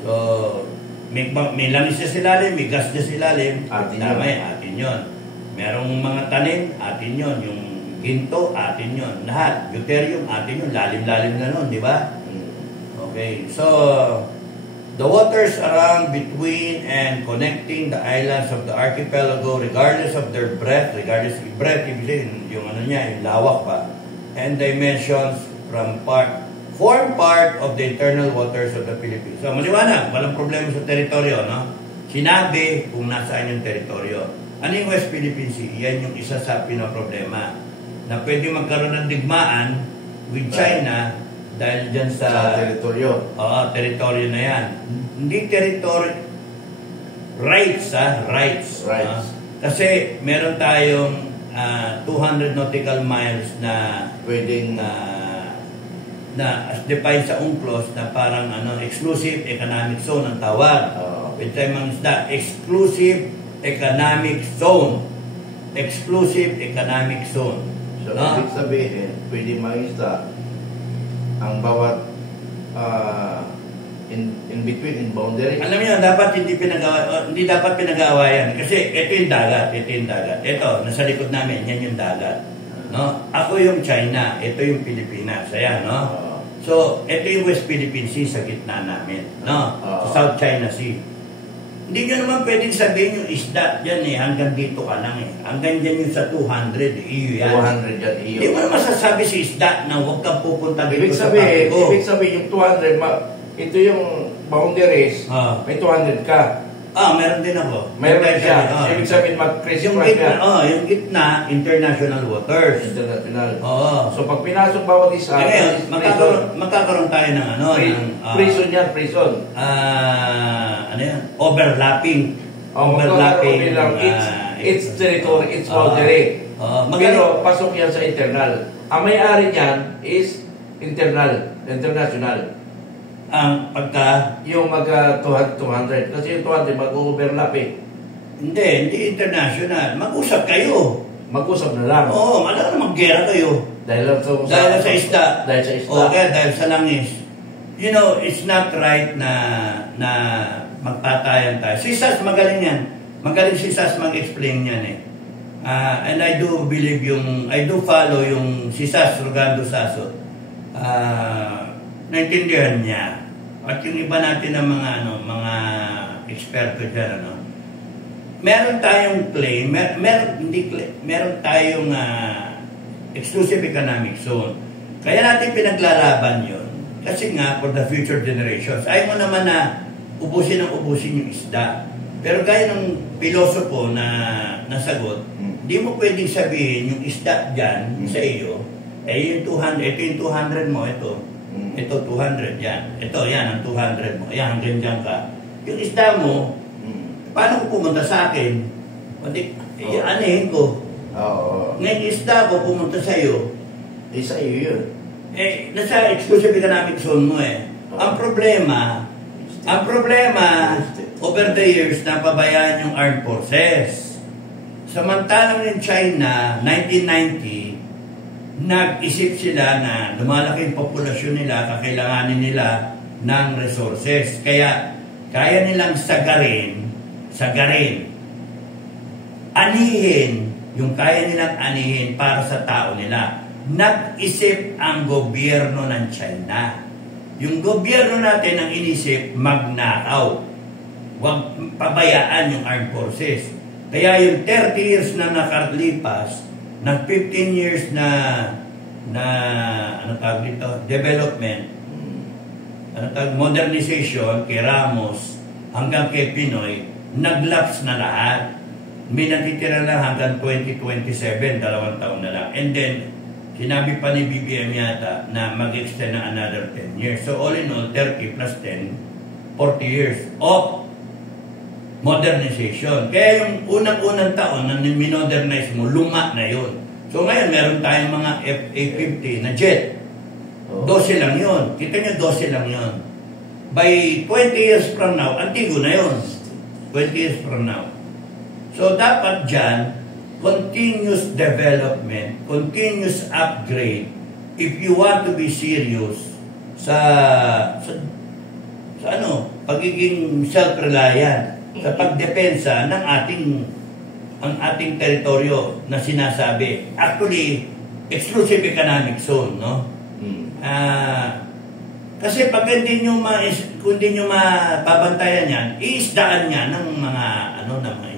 So, may langis sa ilalim, may gas sa ilalim, damay, atin yun. Merong mga tanim, atin yun. Yung ginto, atin yun. Lahat, deuterium, atin yun. Lalim-lalim na nun, di ba? Okay, so the waters around, between, and connecting the islands of the archipelago, regardless of their breadth, ibig yung yung lawak ba, and dimensions form part of the internal waters of the Philippines. So, maliwanag, walang problema sa teritoryo, no? Sinabi kung nasaan yung teritoryo. Ano yung West Philippine Sea? Yan yung isa sa pinaproblema, na pwede magkaroon ng digmaan with China, dahil dyan sa teritoryo. Teritoryo na yan. Hindi teritoryo. Rights. Kasi meron tayong 200 nautical miles na pwedeng na as defined sa UNCLOS na parang exclusive economic zone ang tawag. With time ang isda, exclusive economic zone. Exclusive economic zone. So, ibig sabihin, pwede mangisda ang bawat in between, in boundary. Alam niyo, hindi dapat pinag-aawayan. Kasi ito yung dagat. Ito, nasa likod namin, yan yung dagat. No? Ako yung China, ito yung Pilipinas. Ayan, no? So, ito yung West Philippine Sea sa gitna namin. No? Sa South China Sea. Hindi nyo naman pwedeng sabihin yung isda dyan hanggang dito ka lang Hanggang dyan yung sa 200, iyo yan. 200 yan, iyo. Hindi mo naman masasabi si isda na huwag kang pupunta dito ibig sabihin yung 200, ito yung boundaries, may 200 ka. Meron din ako. Meron siya. Ibig sabihin mag-crisscross siya. Yung gitna, international waters. International. Oo. So pag pinasok bawat isa, ngayon, magkakaroon tayo ng prison yan, prison. Overlapping. Overlapping. It's territory, it's boundary. Pero pasok yan sa internal. Ang may-ari niyan is international. Ang pagka... Yung mag-200. Kasi yung 200 mag-overlap Hindi international. Mag-usap kayo. Mag-usap na lang. Oo, wala na mag-gera kayo. Dahil sa isda. Dahil sa isda. Okay, dahil sa langis. You know, it's not right na magpatayan tayo. Si Sas, magaling yan. Magaling si Sas mag-explain yan and I do believe I do follow yung si Sas Rogando Saso. Naintindihan niya. At yung iba natin ng mga eksperto diyan meron tayong claim, meron tayong exclusive economic zone. Kaya natin pinaglalaban 'yon. Kasi nga for the future generations. Ayaw mo naman na ubusin yung isda. Pero gaya ng pilosopo na nasagot, hindi mo pwedeng sabihin yung isda diyan sa iyo, yung 200, ito yung 200 mo, ito 200 yan. Ito, yan ang 200 mo. Ayan, hanggang dyan ka. Yung isda mo, paano ko pumunta sa akin? Anihin ko. Ngayon isda ko pumunta sa iyo. Sa iyo yun. Nasa exclusive economic zone mo Ang problema, over the years, napabayaan yung armed forces. Samantalang yung China, 1990, nag-isip sila na lumalaki yung populasyon nila, kakailanganin nila ng resources. Kaya, kaya nilang sagarin, anihin, yung kaya nilang anihin para sa tao nila. Nag-isip ang gobyerno ng China. Yung gobyerno natin ang inisip, magnakaw. Huwag pabayaan yung armed forces. Kaya yung 30 years na nakalipas, ng 15 years na development, modernization kay Ramos hanggang kay Pinoy, naglaps na lahat. May natitira lang hanggang 2027, 2 taon na lang. And then, sinabi pa ni BBM yata na mag-extend na another 10 years. So all in all, 30 plus 10, 40 years of modernization. Kaya yung unang-unang taon na minodernize mo, luma na yun. So ngayon, meron tayong mga FA-50 na jet. 12 lang yun. Kita nyo, 12 lang yun. By 20 years from now, antigo na yun. 20 years from now. So dapat dyan, continuous development, continuous upgrade, if you want to be serious sa pagiging self-reliant, sa pagdepensa ng ating teritoryo na sinasabi. Actually, exclusive economic zone, no? Kasi pag hindi nyo mababantayan yan, iisdaan niya ng mga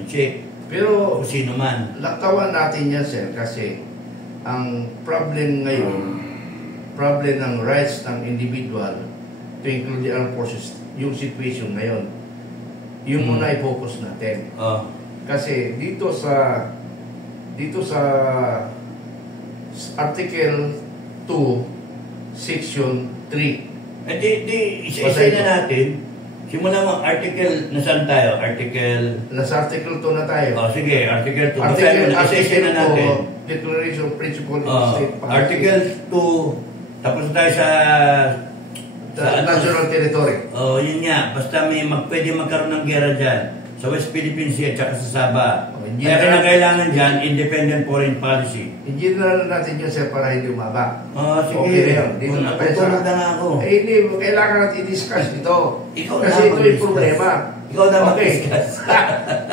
incheck. Pero sino man. Lakawan natin yan, sir, kasi ang problem ngayon, problem ng rights ng individual to include the armed forces, yung situation ngayon. Yung muna i-focus natin. Kasi dito sa Article 2, Section 3. Isa na natin. Simulan mo, article, nasaan tayo? Nasa Article 2 na tayo. Sige, Article 2. Article na natin. 2, Declaration of Principle of State Policy. Article 2, Tapos tayo sa national territory. Oh, yun nga. Basta pwede magkaroon ng gera dyan. Sa West Philippine Sea at saka sa Sabah. Kaya kinakailangan dyan, independent foreign policy. Engineer natin yun, sir, para hindi umaba. Sige. Okay, dito na tayo Tutulog na nga ako. Hindi, kailangan natin i-discuss ito. Ikaw kasi ito yung problema. Ikaw na Okay. mag-discuss.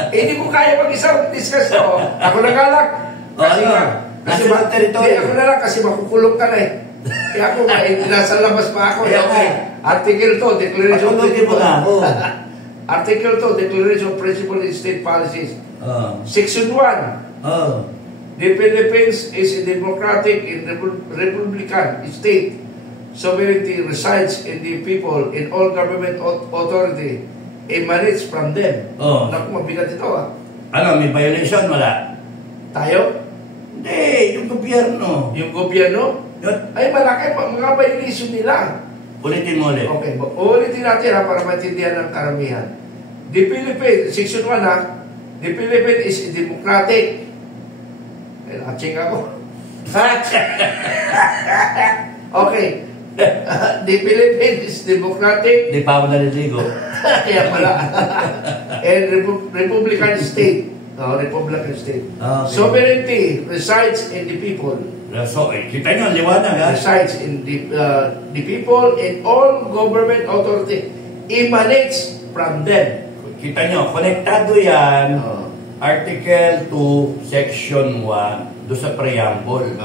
Hindi ko kaya mag-isa discuss to. Ako na galak. Kasi national territory. Ako na lang kasi makukulong ka na eh. Kaya ako, nasa labas pa ako. Okay. Article to, Declaration of Article 2, Declaration of Principles and State Policies. Section 1. The Philippines is a democratic and republican state. Sovereignty resides in the people, in all government authority emanates from them. Naku, mabigat ito Ano, may violation? Wala. Tayo? Hindi, yung gobyerno. Yung gobyerno? Ay, malaki pa, mga violation nila. Ulitin mo ulit. Okay, ulitin natin para maintindihan ng karamihan. The Philippines, Section 1 the Philippines is democratic. Aching ako. Okay. The Philippines is democratic. Hindi pa ako naliligo. Kaya pala. And Republican state. Republican state. Okay. Sovereignty resides in the people. So, kita nyo, liwanag ha? Resides in the people and all government authority emanates from them. Kita nyo, konektado yan. Article 2, Section 1, doon sa preamble.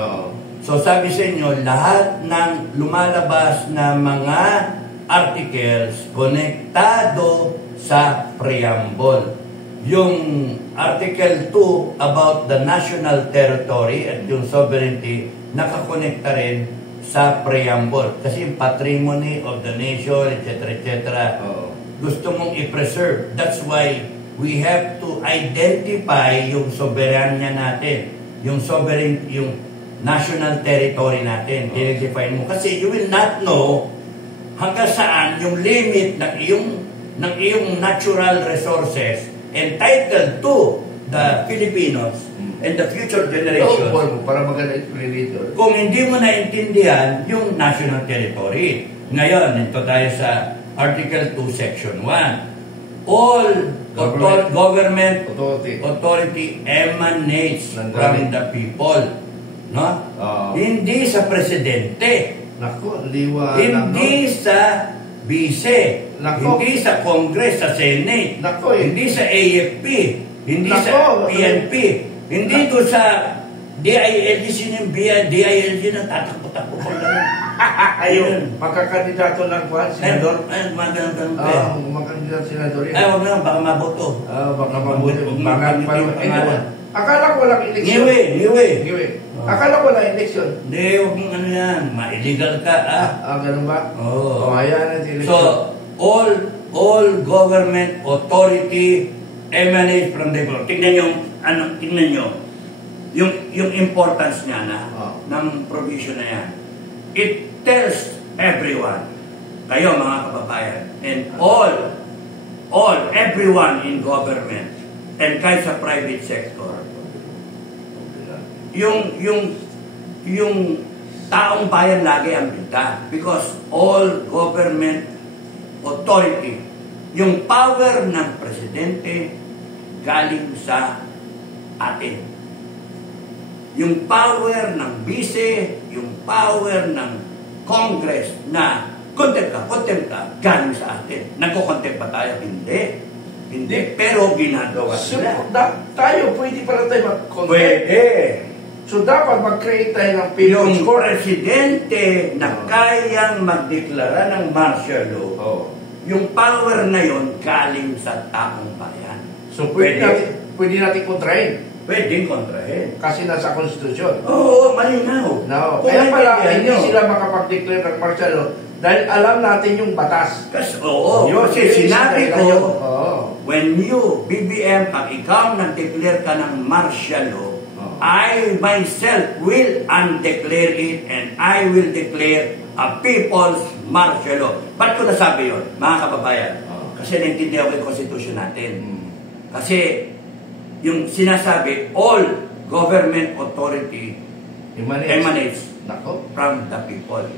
So, sabi sa inyo, lahat ng lumalabas na mga articles konektado sa preamble. Yung Article 2 about the national territory at yung sovereignty, nakakonekta rin sa preamble. Kasi yung patrimony of the nation, etc., etc., gusto mong i-preserve. That's why we have to identify yung soberanya natin, yung sovereign, yung national territory natin. I-identify mo. Kasi you will not know hanggang saan yung limit ng iyong natural resources entitled to the Filipinos and the future generations. Para maganda explanation. Kung hindi mo naintindihan yung national territory. Ngayon, ito tayo sa Article 2, Section 1. All government authority emanates from the people. No? Hindi sa presidente. Nako, liwa. Hindi sa Bise, hindi sa Congress, sa Senate, hindi sa AFP, hindi sa PNP, hindi doon sa DILG. Sino yung DILG na tatakbo-takbo pa lang? Ayun, magkakandidato lang ba? Senador? Magkakandidato senador yun. Ay, huwag na, baka maboto. Baka maboto. Akala ko walang eleksyon. Ngiwi. Akala ko walang eleksyon. Hindi, huwag mong ano yan. Ma-illegal ka, ganun ba? Oo. Ayan ang eleksyon. So, all government authority emanates from the people. Tingnan nyo, yung importance niya ng provision na yan. It tells everyone, kayo mga kababayan, and everyone in government, and kahit sa private sector, yung taong bayan lagi ang bida. Because all government authority, yung power ng presidente galing sa atin. Yung power ng bise, yung power ng Congress na contempt ka, galing sa atin. Nagko-contempt ba tayo? Hindi. Pero ginagawa nila. Tayo, pwede pala tayo mag-contempt. Pwede. So, dapat mag-create tayo ng Philippines. Yung presidente na kayang magdeklara ng martial law, yung power na yon galing sa taong bayan. So, pwede natin kontrahin. Pwedeng kontrahin. Kasi nasa konstitusyon. Oo, malinaw. No. Kaya pala, hindi sila makapag-declare ng martial law dahil alam natin yung batas. Kasi sinabi ko, when you, BBM, pag ikaw nag-declare ka ng martial law, I myself will undeclare it and I will declare a people's martial law. Ba't ko nasabi yun, mga kababayan? Kasi naintindihan ko yung konstitusyon natin. Kasi yung sinasabi, all government authority emanates from the people.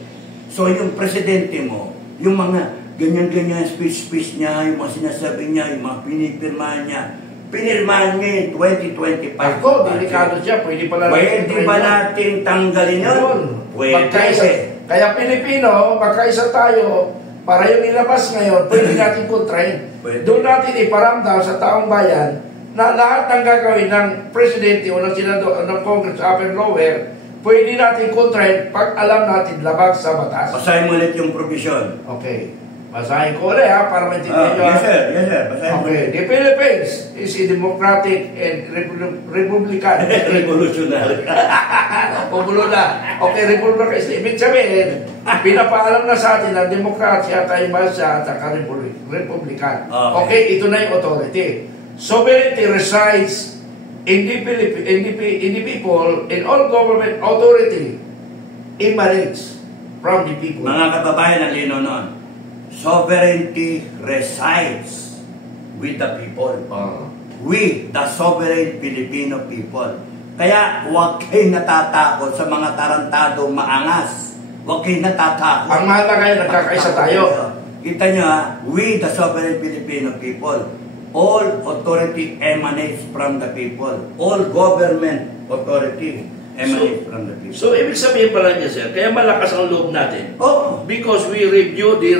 So yung presidente mo, yung mga ganyan-ganyan speech niya, yung mga sinasabi niya, yung mga pinipirmahan niya, pinirmahan niya yung 2025. Ako, delikado siya. Pwede pala Pwede ba natin tanggalin yun? Pwede. Kaya Pilipino, magkaisa tayo, para yung nilabas ngayon, pwede natin kontrahin. Doon natin iparamdam sa taong bayan na lahat ng gagawin ng presidente o ng senador o ng Congress, upper lower, pwede natin kontrahin pag alam natin labag sa batas. Basahin mo ulit yung provision. Okay. Basahin ko ulit para maintindihan nyo. Yes sir, yes sir. Basahin mo ulit. The Philippines is a democratic and republican. Revolutionary. Pupulo na. Okay, republican. Ibig sabihin, pinapaalam na sa atin na demokrasya tayo bansa at saka republican. Okay, ito na yung authority. Sovereignty resides in the people, in all government authority emanates from the people. Mga kababayan, ang lino noon. Sovereignty resides with the people. We, the sovereign Filipino people. Kaya huwag kayong natatakot sa mga tarantado maangas. Huwag kayong natatakot. Ang mahalaga ay nagkakaisa tayo. Kita nyo ha, we, the sovereign Filipino people, all authority emanates from the people. All government authority emanates from the people. So, ibig sabihin pala niya, sir, kaya malakas ang loob natin. Because we review the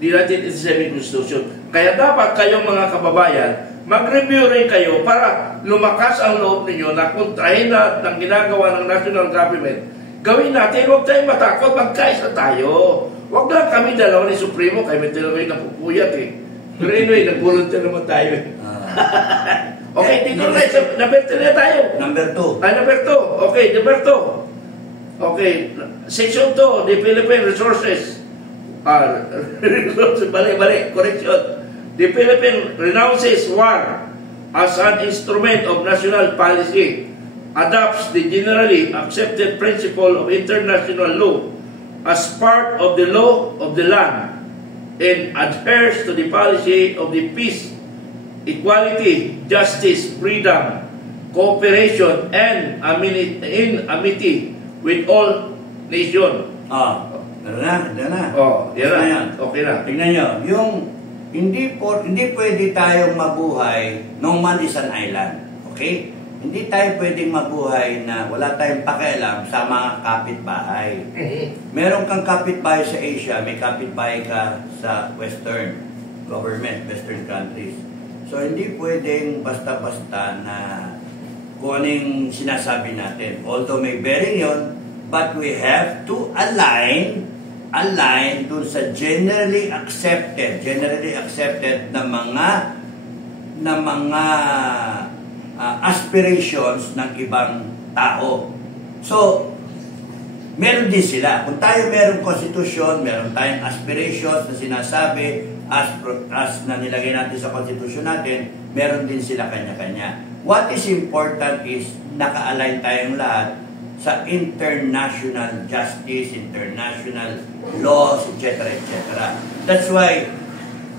1987 Constitution. Kaya dapat kayong mga kababayan, mag-review rin kayo para lumakas ang loob ninyo na kontrahin na ng ginagawa ng national government. Gawin natin, huwag tayong matakot, magkaisa tayo. Huwag lang kami dalawa ni Supremo, kayo may dalawa yung napupuyat eh. Pero anyway, nag-volunteer naman tayo eh. Okay, dito na, number 2 na tayo. Number 2. Number 2. Okay, number 2. Okay, section 2, the Philippine resources. Balik, correction. The Philippines renounces war as an instrument of national policy, adopts the generally accepted principle of international law as part of the law of the land, and adheres to the policy of the peace, equality, justice, freedom, cooperation, and amity with all nations. Yan na. Yan. Okay na. Tingnan nyo, yung hindi pwede tayong mabuhay no man is an island. Okay? Hindi tayo pwedeng mabuhay na wala tayong pakialam sa mga kapitbahay. Meron kang kapitbahay sa Asia, may kapitbahay ka sa Western government, Western countries. So, hindi pwedeng basta-basta na kung anong sinasabi natin. Although may bearing yun, but we have to align dun sa generally accepted na mga aspirations ng ibang tao. So, meron din sila. Kung tayo merong konstitusyon, meron tayong aspirations na sinasabi as na nilagay natin sa konstitusyon natin, meron din sila kanya-kanya. What is important is naka-align tayong lahat sa international justice, international laws, etc., etc. That's why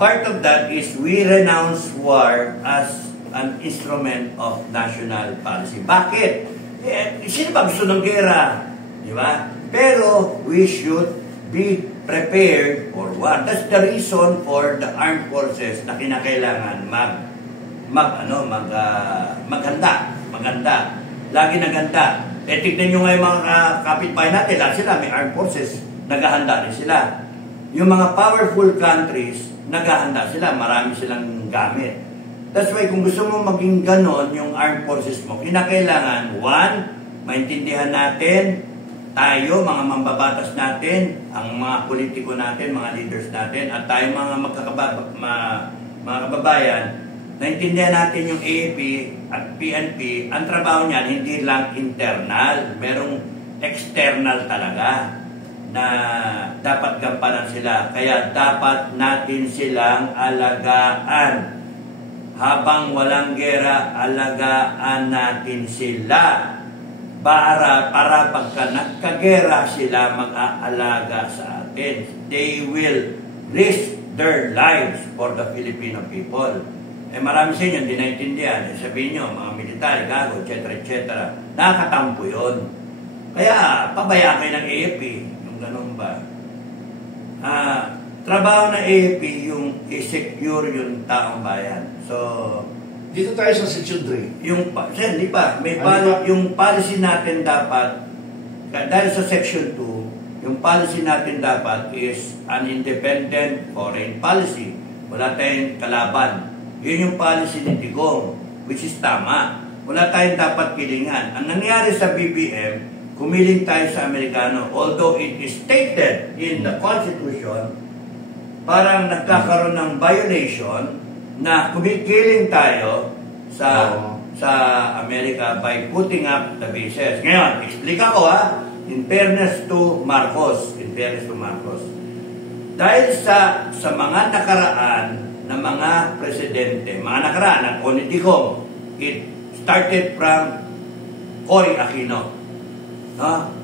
part of that is we renounce war as an instrument of national policy. Bakit? Sino ba gusto ng gera? Di ba? Pero we should be prepared for war. That's the reason for the armed forces na kinakailangan maghanda. Lagi naghanda. Tignan nyo nga yung mga kapitbahay natin, lahat sila may armed forces, naghahanda rin sila. Yung mga powerful countries, naghahanda sila, marami silang gamit. That's why kung gusto mo maging ganon yung armed forces mo, kinakailangan, one, maintindihan natin, tayo, mga mambabatas natin, ang mga politiko natin, mga leaders natin, at tayo mga kababayan, naintindihan natin yung AAP at PNP, ang trabaho niyan hindi lang internal, merong external talaga na dapat gampanan sila. Kaya dapat natin silang alagaan. Habang walang gera, alagaan natin sila para pagka nagkagera sila mag-aalaga sa atin. They will risk their lives for the Filipino people. Marami sa inyo, hindi naintindihan. Sabihin nyo, mga military, etc., etc. Nakakatampo yun. Kaya, pabayaan kayo ng AFP. Yung kung ganun ba. Trabaho ng AFP yung i-secure yung taong bayan. So, dito tayo sa Section 3. Sir, di ba? Yung policy natin dapat, dahil sa Section 2, yung policy natin dapat is an independent foreign policy. Wala tayong kalaban. Yun yung policy ni Digong, which is tama. Wala tayong dapat kilingan. Ang nangyari sa BBM, kumiling tayo sa Amerikano, although it is stated in the Constitution, parang nagkakaroon ng violation na kumikiling tayo sa Amerika by putting up the bases. Ngayon, explica ko in fairness to Marcos. Dahil sa mga nakaraan na mga presidente, mga nakaraan at Digong, it started from Cory Aquino.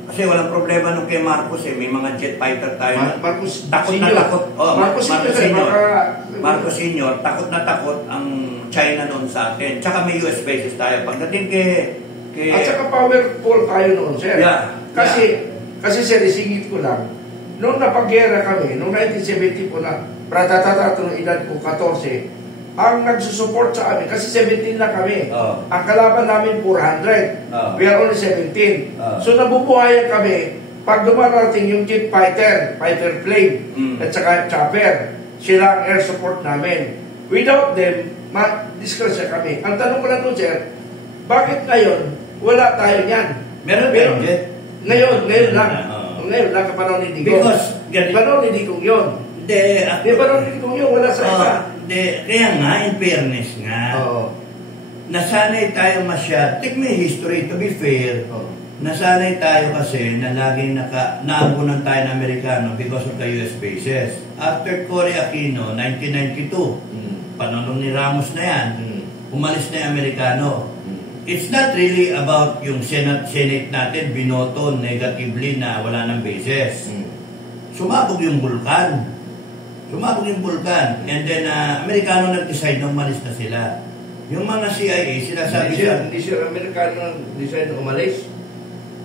Kasi walang problema nung kay Marcos may mga jet fighter tayo. Marcos takot Senior. na takot. Marcos Senior, takot na takot ang China noon sa atin. Tsaka may US bases tayo. Pagdating kay at saka powerful tayo noon, sir. Yeah. Kasi sir, isingit ko lang, noong napagyera kami, noong 1970 po na, nung edad ko 14, ang nagsusupport sa amin, kasi 17 na kami. Ang kalaban namin 400. We are only 17. So nabubuhayan kami pag dumarating yung jet fighter plane, at saka chopper. Sila ang air support namin. Without them, ma-disgrasya kami. Ang tanong ko lang nun, sir, bakit ngayon wala tayo niyan? Meron tayo jet? Ngayon lang. Ngayon lang kapanahon ni Digong. Panahon ni Digong yun. Panahon ni Digong yun, wala sa iba. Kaya nga, in fairness nga, nasanay tayo take me history, to be fair, nasanay tayo kasi na laging naabunan tayo ng Amerikano because of the US bases. After Cory Aquino, 1992, panahon ni Ramos na yan, umalis na yung Amerikano. It's not really about yung Senate natin, binoto negatively na wala ng bases. Sumabog yung bulkan. And then, Amerikano nag-decide na umalis na sila. Yung mga CIA, sinasabi siya... Hindi siya Amerikano nag-decide na umalis.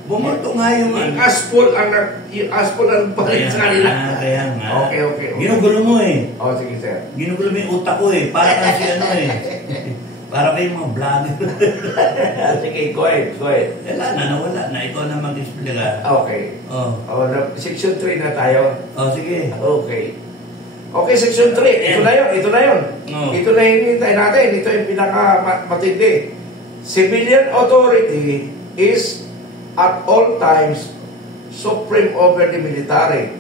Bumoto nga yung... Yung Aspol ang palit sa kanila. Kaya nga. Okay. Ginugulo mo sige, sir. Ginugulo mo yung utak ko Para kasi para kayong mga vlogger. Sige, go ahead. Nawala na. Ikaw na mag-explain. Okay. Section 3 na tayo. Sige. Okay, Section 3. Ito na yun. Ito na hinihintay natin. Ito yung pinaka-matindi. Civilian authority is at all times supreme over the military.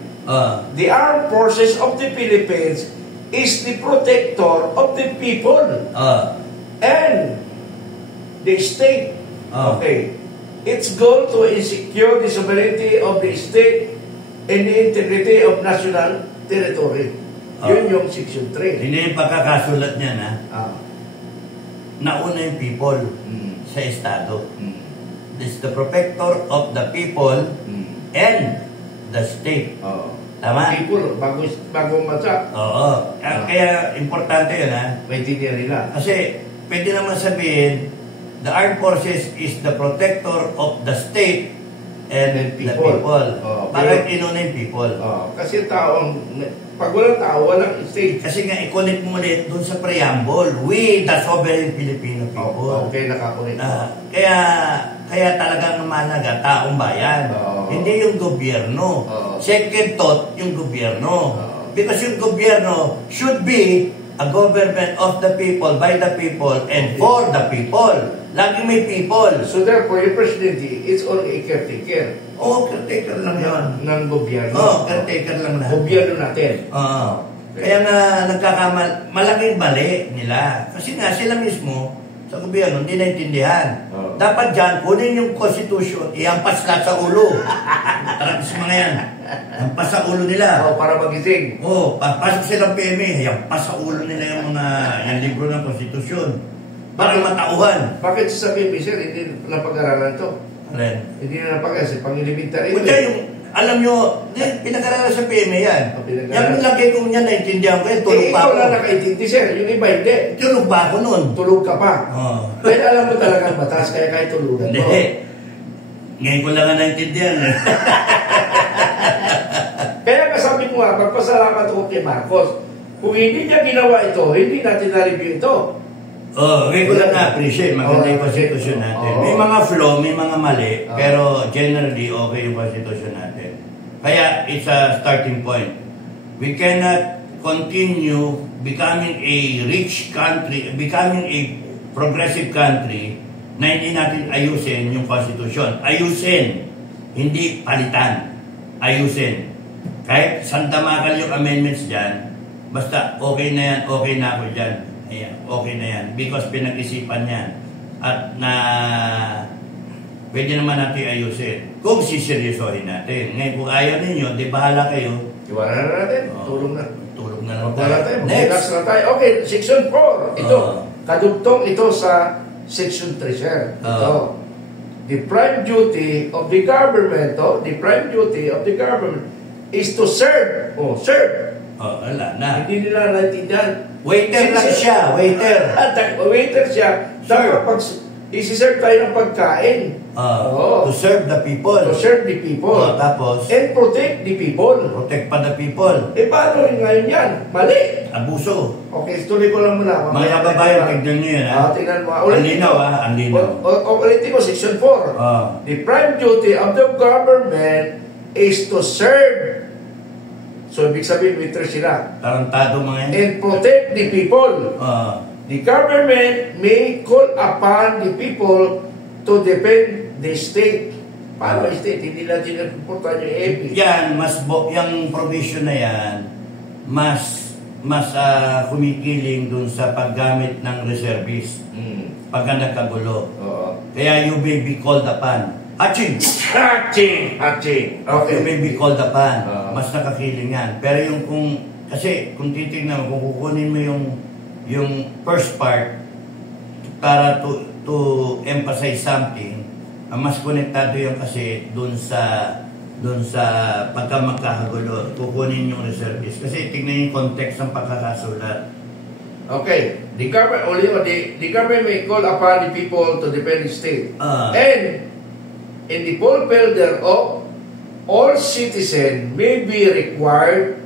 The armed forces of the Philippines is the protector of the people and the state. Okay. Its goal to insecure the sovereignty of the state and the integrity of national territory. Yun yung Section 3. Hindi yung pagkakasulat niya nauna yung people sa Estado. It's the protector of the people and the state. Tama? People, bagong bansa. Kaya importante yun maintindihan nila. Kasi pwede naman sabihin, the armed forces is the protector of the state and the people. Parang inuna yung people. Kasi pag walang tao, walang state. Kasi nga, i-connect mo ulit dun sa preamble. We, the sovereign Filipino people. Okay, nakakulit. Kaya talagang mahalaga, taong bayan. Hindi yung gobyerno. Second thought, yung gobyerno. Because yung gobyerno should be a government of the people, by the people, and for the people. Lagi may people. So therefore, yung presidency, it's only a caretaker. Caretaker lang yun. Ng gobyerno. Caretaker lang na. Gobyerno natin. Kaya nga, malaking mali nila. Kasi nga, sila mismo, sa gobyerno, hindi naintindihan. Dapat dyan, kunin yung constitution, iampas lahat sa ulo. Tarapis mga yan. Ampas sa ulo nila. Para magising. Pasok silang PMA, iampas sa ulo nila yung yung libro ng constitution. Para matauhan. Bakit sasabihin, sir, hindi napag-aralan ito? Hindi na napag-aralan, pang-elementary. Alam nyo, pinag-aralan sa PMA yan. Yung lagay kong niya, naintindihan ko yan, tulog pa ako. Ikaw lang nakaintindi, sir. Yung iba hindi. Tulog ba ako nun? Tulog ka pa. Pero alam mo talagang batas, kaya kahit tulugan mo. Ngayon ko lang naintindihan. mo nga, magpasalamat ako kay Marcos. Kung hindi niya ginawa ito, hindi natin na-review ito. Regular na appreciate. Maganda yung constitution natin. May mga flaw, may mga mali, pero generally okay yung constitution natin. Kaya it's a starting point. We cannot continue becoming a rich country, becoming a progressive country na hindi natin ayusin yung constitution. Ayusin, hindi palitan. Ayusin. Kahit sandamakan yung amendments dyan, basta okay na yan, okay na ako dyan. Ayan, okay na yan. Because pinag-isipan yan. At na pwede naman natin ayusin. Kung siseryosohin natin. Ngayon, kung ayaw ninyo, di bahala kayo. Iwanan na natin. Tulong na. Tulong na lang Magwala tayo. Next. Na tayo. Okay, Section 4. Ito. Kadugtong ito sa Section 3, sir. Ito. The prime duty of the government, the prime duty of the government is to serve. Serve. Wala na. Hindi nila naintindihan. Waiter lang siya. Waiter. Waiter siya. Dapat pag isi-serve tayo ng pagkain. To serve the people. To serve the people. Tapos? And protect the people. Protect pa the people. Paano rin ngayon yan? Mali. Abuso. Okay, tuloy ko lang muna. Mga kababayan, tignan nyo yan, ha? Tignan mo. Ang linaw, ha? Ang linaw. Ulitin ko, Section 4. The prime duty of the government is to serve. So, ibig sabihin, waiter sila. Tarantado mga yan. And protect the people. The government may call upon the people to defend the state. Paano state? Hindi natin nagpupunta yung AP. Yan, yung provision na yan, mas kumikiling dun sa paggamit ng reservist. Pagka nagkagulo. Kaya you may be called upon. Aching! Okay. You may be called upon. Mas nakakiling yan. Pero kasi kung titignan mo, kung kukunin mo yung first part para to emphasize something, mas konektado yung kasi dun sa pagka magkakagulo, kukunin yung reservist. Kasi tignan yung context ng pagkakasulat. Okay. The government may call upon the people to defend the state. And in the fulfill thereof, all citizens may be required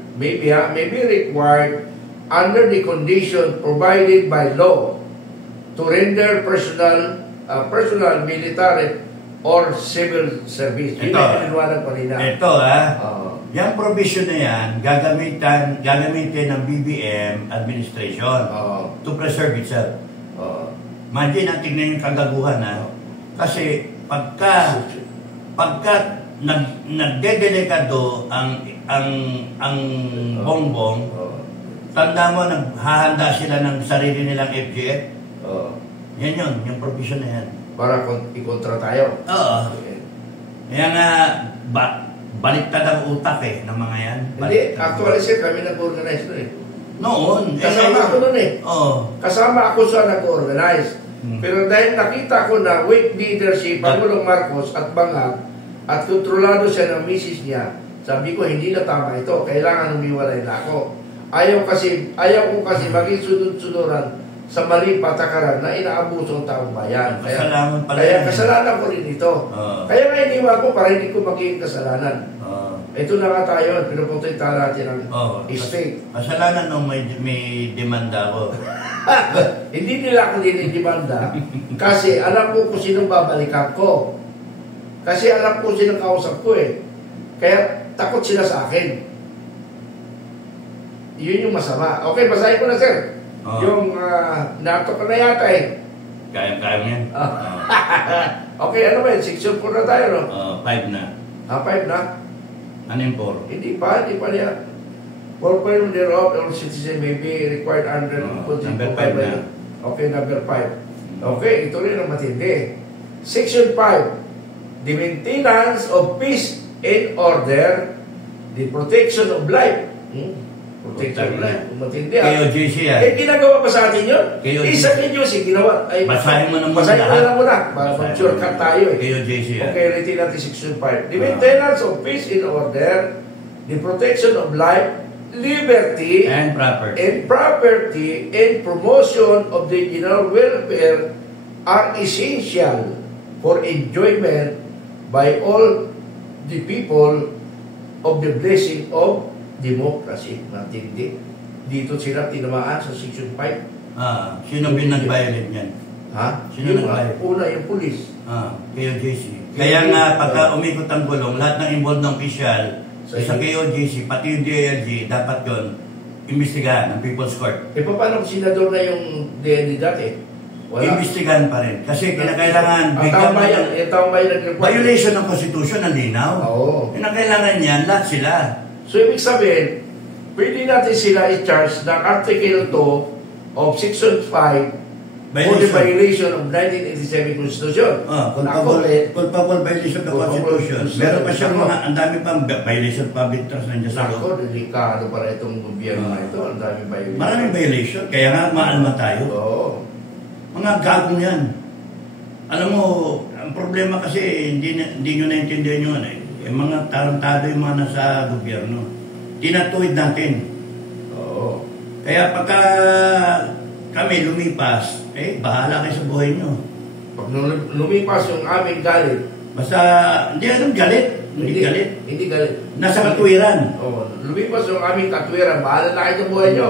under the condition provided by law to render personal, military, or civil service. Yun ang piniliwanag kanina. Ito yung provision na yan, gagamitin ng BBM administration to preserve itself. Imagine, tignan yung kagaguhan, kasi pagka nagdedelikado ang bongbong, tanda mo, naghahanda sila ng sarili nilang FGF. Yan yung provision na yan. Para ikontra tayo. Kaya nga, baliktad ang utak ng mga yan. Hindi, actually sir, kami nag-organize nun Noon. Kasama ako nun Kasama ako sa nag-organize. Pero dahil nakita ko na weak leadership, Pangulong Marcos at Bangag, at kontrolado siya ng misis niya, sabi ko, hindi na tama ito. Kailangan humiwalay na ako. Ayaw ko kasi maging sunod-sunuran sa mali patakaran na inaabuso ang taong bayan. Kaya kasalanan ko rin ito. Kaya nga iniwan ko para hindi ko maging kasalanan. Ito na nga tayo, pinupunta natin ang state. Kasalanan nung may demanda ko. Hindi nila ako dinidemanda kasi alam ko kung sinong babalikan ko. Kasi alam ko sinong kausap ko Kaya takot sila sa akin. Yun yung masama. Okay, basahin ko na sir. Yung nato ko na yata Kaya mo yan. Okay, ano ba yun? Section 4 na tayo, no? 5 na. 5 na? Ano yung 4? Hindi pa niya. For point thereof, all citizen may be required under number 5 na. Okay, number 5. Okay, ito rin ang matindi. Section 5. The maintenance of peace and order, the protection of life. Protection of life. Matindi. KOJC yan. Ginagawa pa sa atin yun? Isa KOJC, ginawa. Basahin mo na muna. Basahin mo na muna. Mag-shortcut tayo KOJC yan. Okay, ulitin natin Section 5. The maintenance of peace and order, the protection of life, liberty, and property, and promotion of the general welfare are essential for enjoyment by all the people of the blessing of democracy, matindi. Dito sila tinamaan sa Section 5. Sino nag-violate niyan? Ha? Sino Yung nag-violate? una, yung police. KOJC. Kaya nga, pagka umikot ang gulong, lahat ng involved ng official, sa KOJC, pati yung DILG, dapat yun, imbestigahan ng People's Court. Paano kung senador na yung DND dati? Wala. Imbestigahan pa rin. Kasi kinakailangan ang taong bayan nag-report. violation ng Constitution, ang linaw. Oo. Kinakailangan yan, lahat sila. So, ibig sabihin, pwede natin sila i-charge ng Article 2 of Section 5 for the violation of 1987 Constitution. Culpable violation of the Constitution. Meron pa siyang mga, ang dami pang violation of public trust nandiyan sa loob. Delikado para itong gobyerno na ito. Ang dami violation. Maraming violation. Kaya nga, maalma tayo. Oo. Mga gagong yan. Alam mo, ang problema kasi, hindi nyo naintindihan yun eh. Yung mga tarantado yung mga nasa gobyerno. Tinatuwid natin. Oo. Kaya pagka kami lumipas, bahala kayo sa buhay nyo. Pag lumipas yung aming galit, basta, hindi anong galit. Hindi galit. Hindi galit. Nasa katwiran. Oo. Lumipas yung aming katwiran, bahala na kayo sa buhay nyo.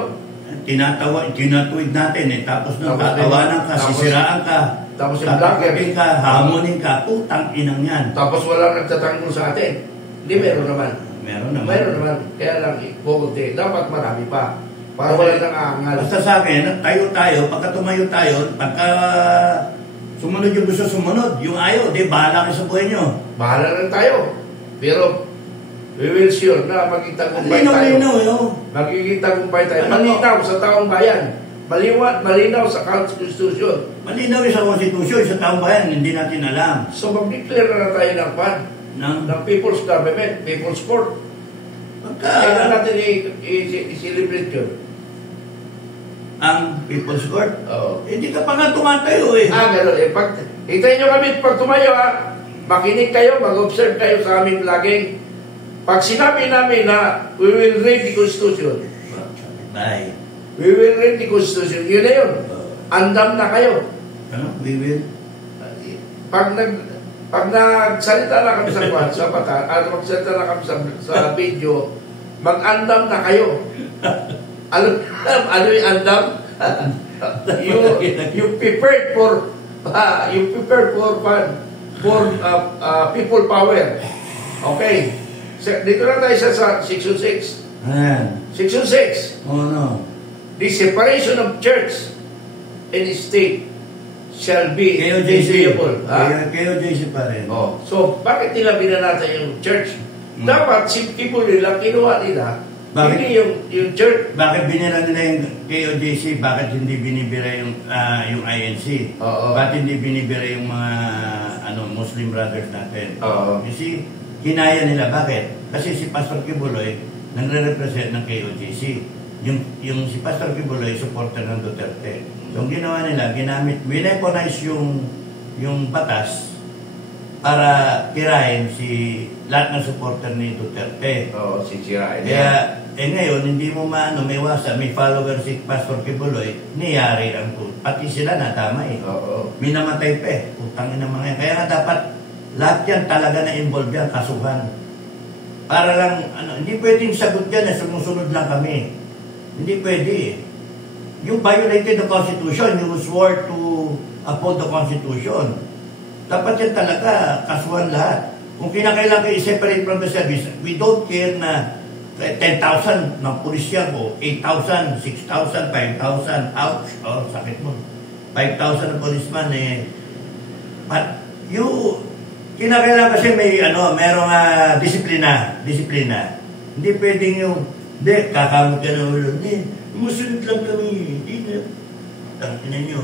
Tinatuwid natin Tapos nung tatawanan ka, sisiraan ka, tapos yung blacker ka, hamonin ka, putang inang yan. Tapos walang nagtatanggol sa atin. Hindi, meron naman. Meron naman. Kaya lang, pumunti. Dapat marami pa. Para wala nang aangal. Basta sa akin, tayo, pagka tumayo tayo, pagka sumunod yung gusto sumunod, yung ayaw, bahala kayo sa buhay nyo. Bahala lang tayo. Pero, we will sure na magkitagumpay tayo. Magkikitagumpay tayo. Malinaw sa taong bayan. Malinaw sa Constitution. Malinaw sa Constitution, sa taong bayan, hindi natin alam. So, mag-declare na tayo ng pan. Ng People's Government, People's Court. Kaya natin i-celebrate yun. Ang People's Court? Oo. Hindi ka pa nga tumatayo Gano'n. Hintayin nyo kami pag tumayo makinig kayo, mag-observe kayo sa amin laging. Pag sinabi namin na we will read the Constitution. Bye. We will read the Constitution. Yun na yun. Andam na kayo. Ano? We will? Pag nagsalita na kami sa bata, at magsalita na kami sa video, mag-andam na kayo. Ano yung andam? you prepared for people power. Okay. Dito na tayo sa Section 6. Section 6. Oh no. The separation of church and state shall be inviolable. KOJC pa rin. So, bakit nila binanata yung church? Dapat si people nila, kinuha nila, hindi yung church. Bakit binira nila yung KOJC? Bakit hindi binibira yung INC? Bakit hindi binibira yung mga Muslim brothers natin? You see, hinaya nila. Bakit? Kasi si Pastor Kibuloy nagre-represent ng KOJC. Yung si Pastor Kibuloy, supporter ng Duterte. So, ang ginawa nila, wineponize yung batas para tirahin lahat ng supporter ni Duterte. Sisirain. Kaya, ngayon, hindi mo maiwasan, may follower si Pastor Kibuloy, niyari ang pati sila nadamay. May namatay pa utangin ng mga yan. Kaya nga dapat, lahat yan talaga na involved yan, kasuhan. Para lang, hindi pwedeng sagot yan na sumusunod lang kami. Hindi pwede Yung violated the Constitution, you swore to uphold the Constitution. Dapat yan talaga, kasuhan lahat. Kung kinakailangan kayo separate from the service, we don't care na 10,000 ng pulisya ko, 8,000, 6,000, 5,000, ouch, sakit mo. 5,000 ng policeman But kinakailangan kasi merong disiplina. Hindi pwedeng kakamot ka ng ulo. Musunod lang kami. Hindi na. Tangkinan nyo.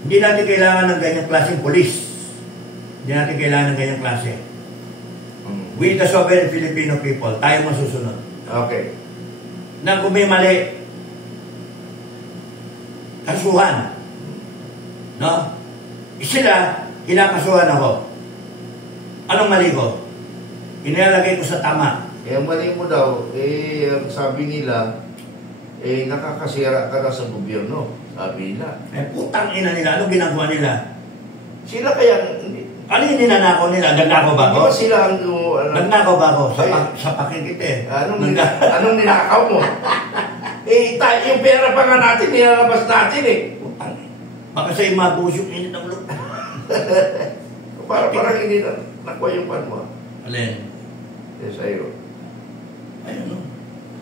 Hindi natin kailangan ng ganyang klaseng polis. Hindi natin kailangan ng ganyang klase. We the sovereign Filipino people, tayo masusunod. Okay. Na kung may mali, kasuhan. No? Sila, kinakasuhan ako. Anong mali ko? Inilalagay ko sa tama. Ang mali mo daw, ang sabi nila, nakakasira ka na sa gobyerno. Sabi nila. Putang ina nila. Anong ginagawa nila? Sila kaya, Ano yung ninanakaw nila? Nagnakaw ba ako? Di ba sila ang... Nagnakaw ba ako? Sa pakikita eh. Anong ninakaw mo? Yung pera pa nga natin, nilalabas natin eh. Baka sa'yo mabus yung init ng lupa. Parang hindi nakuha yung pan mo. Alin? Sa'yo. Ayun o.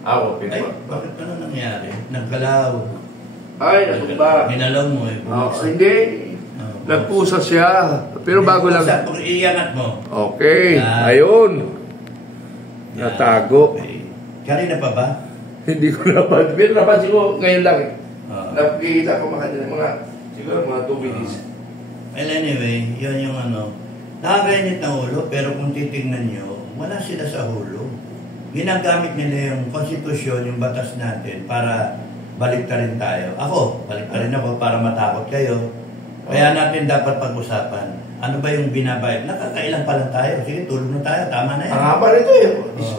Ako, Ay, bakit ano nangyari? Naggalaw. Ay, natumba. Minalaw mo eh. Hindi. Nagpusa siya. Pero bago lang. Kung iangat mo. Okay. Ayun. Natago. Okay. Kanina pa ba? Hindi ko napan. Pero napansin ko ngayon lang eh. Nakikita ko mga siguro mga 2 minutes. Well, anyway, yun yung ano. Nakakainit na ulo, pero kung titingnan nyo, wala sila sa ulo. Ginagamit nila yung konstitusyon, yung batas natin, para baliktarin tayo. Ako, baliktarin ako para matakot kayo. Kaya natin dapat pag-usapan. Ano ba yung binabayad? Nakakailan pa lang tayo. Sige, tulog na tayo. Tama na yan. Ang haba nito eh.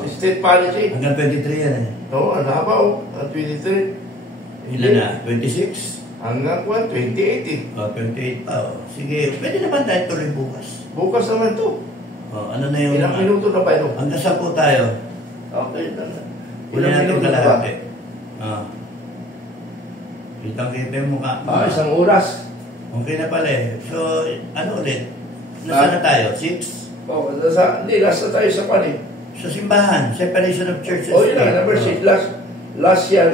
State policy. Hanggang 23 yan eh. Oo, ang haba oh. 23. Ilan na? 26? Hanggang 2018. 28 pa. Sige, pwede naman tayo tuloy bukas. Bukas naman to. Ano na yung... Ilang minuto na ba ito? Hanggang 10 tayo. Okay. Ilan natin kalahati. Kitang-kita yung mukha. 1 oras. Okay na pala eh. So, ano ulit? Nasaan na tayo? 6? Oo, hindi, last na tayo sa panin. Sa simbahan, separation of church and yun na, number 6. Last yan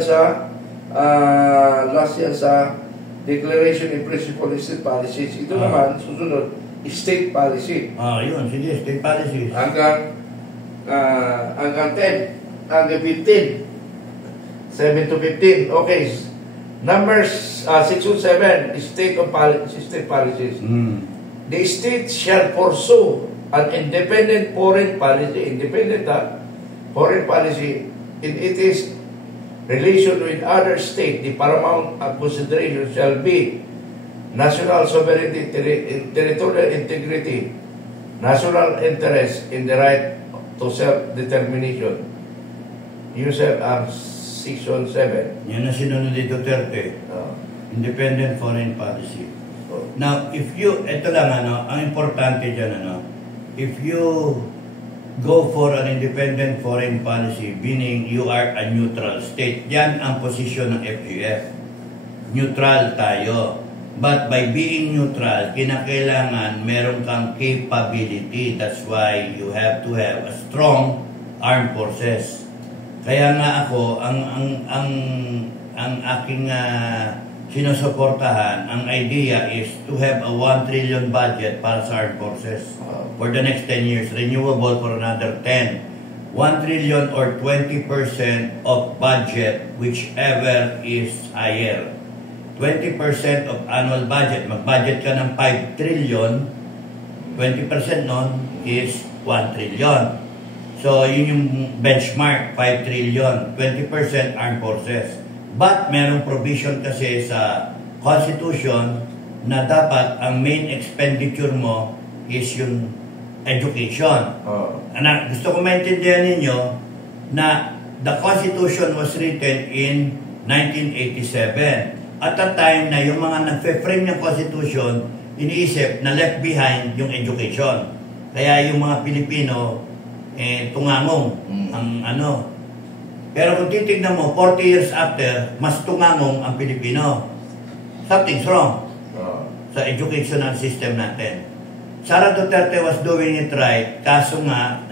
sa Declaration in Principle and State Policies. Ito naman, susunod, State Policy. Yun, sige, State Policies. Hanggang 10, hanggang 15. 7 to 15. Okay. Numbers 6 to 7, State Policies. The state shall pursue an independent foreign policy, foreign policy in its relation with other states. The paramount consideration shall be national sovereignty, territorial integrity, national interest in the right to self-determination. Section 7. Yan na sinunod ni Duterte. Independent foreign policy. Now, ito lang ang importante dyan, if you go for an independent foreign policy, meaning you are a neutral state, yan ang posisyon ng FGF. Neutral tayo. But by being neutral, kinakailangan meron kang capability. That's why you have to have a strong armed forces. Kaya nga ako, ang aking sinusuportahan, ang idea is to have a 1 trillion budget para sa armed forces for the next 10 years, renewable for another 10. 1 trillion or 20% of budget, whichever is higher. 20% of annual budget, mag-budget ka ng 5 trillion, 20% nun is 1 trillion. So, yun yung benchmark, 5 trillion, 20% armed forces. But, merong provision kasi sa Constitution na dapat ang main expenditure mo is yung education. Gusto ko maintindihan ninyo na the Constitution was written in 1987. At that time na yung mga nagfe-frame ng Constitution, iniisip na left behind yung education. Kaya yung mga Pilipino, tungangong ang Pero kung titignan mo, 40 years after, mas tungangong ang Pilipino. Something's wrong sa educational system natin. Sara Duterte was doing it right, kaso nga,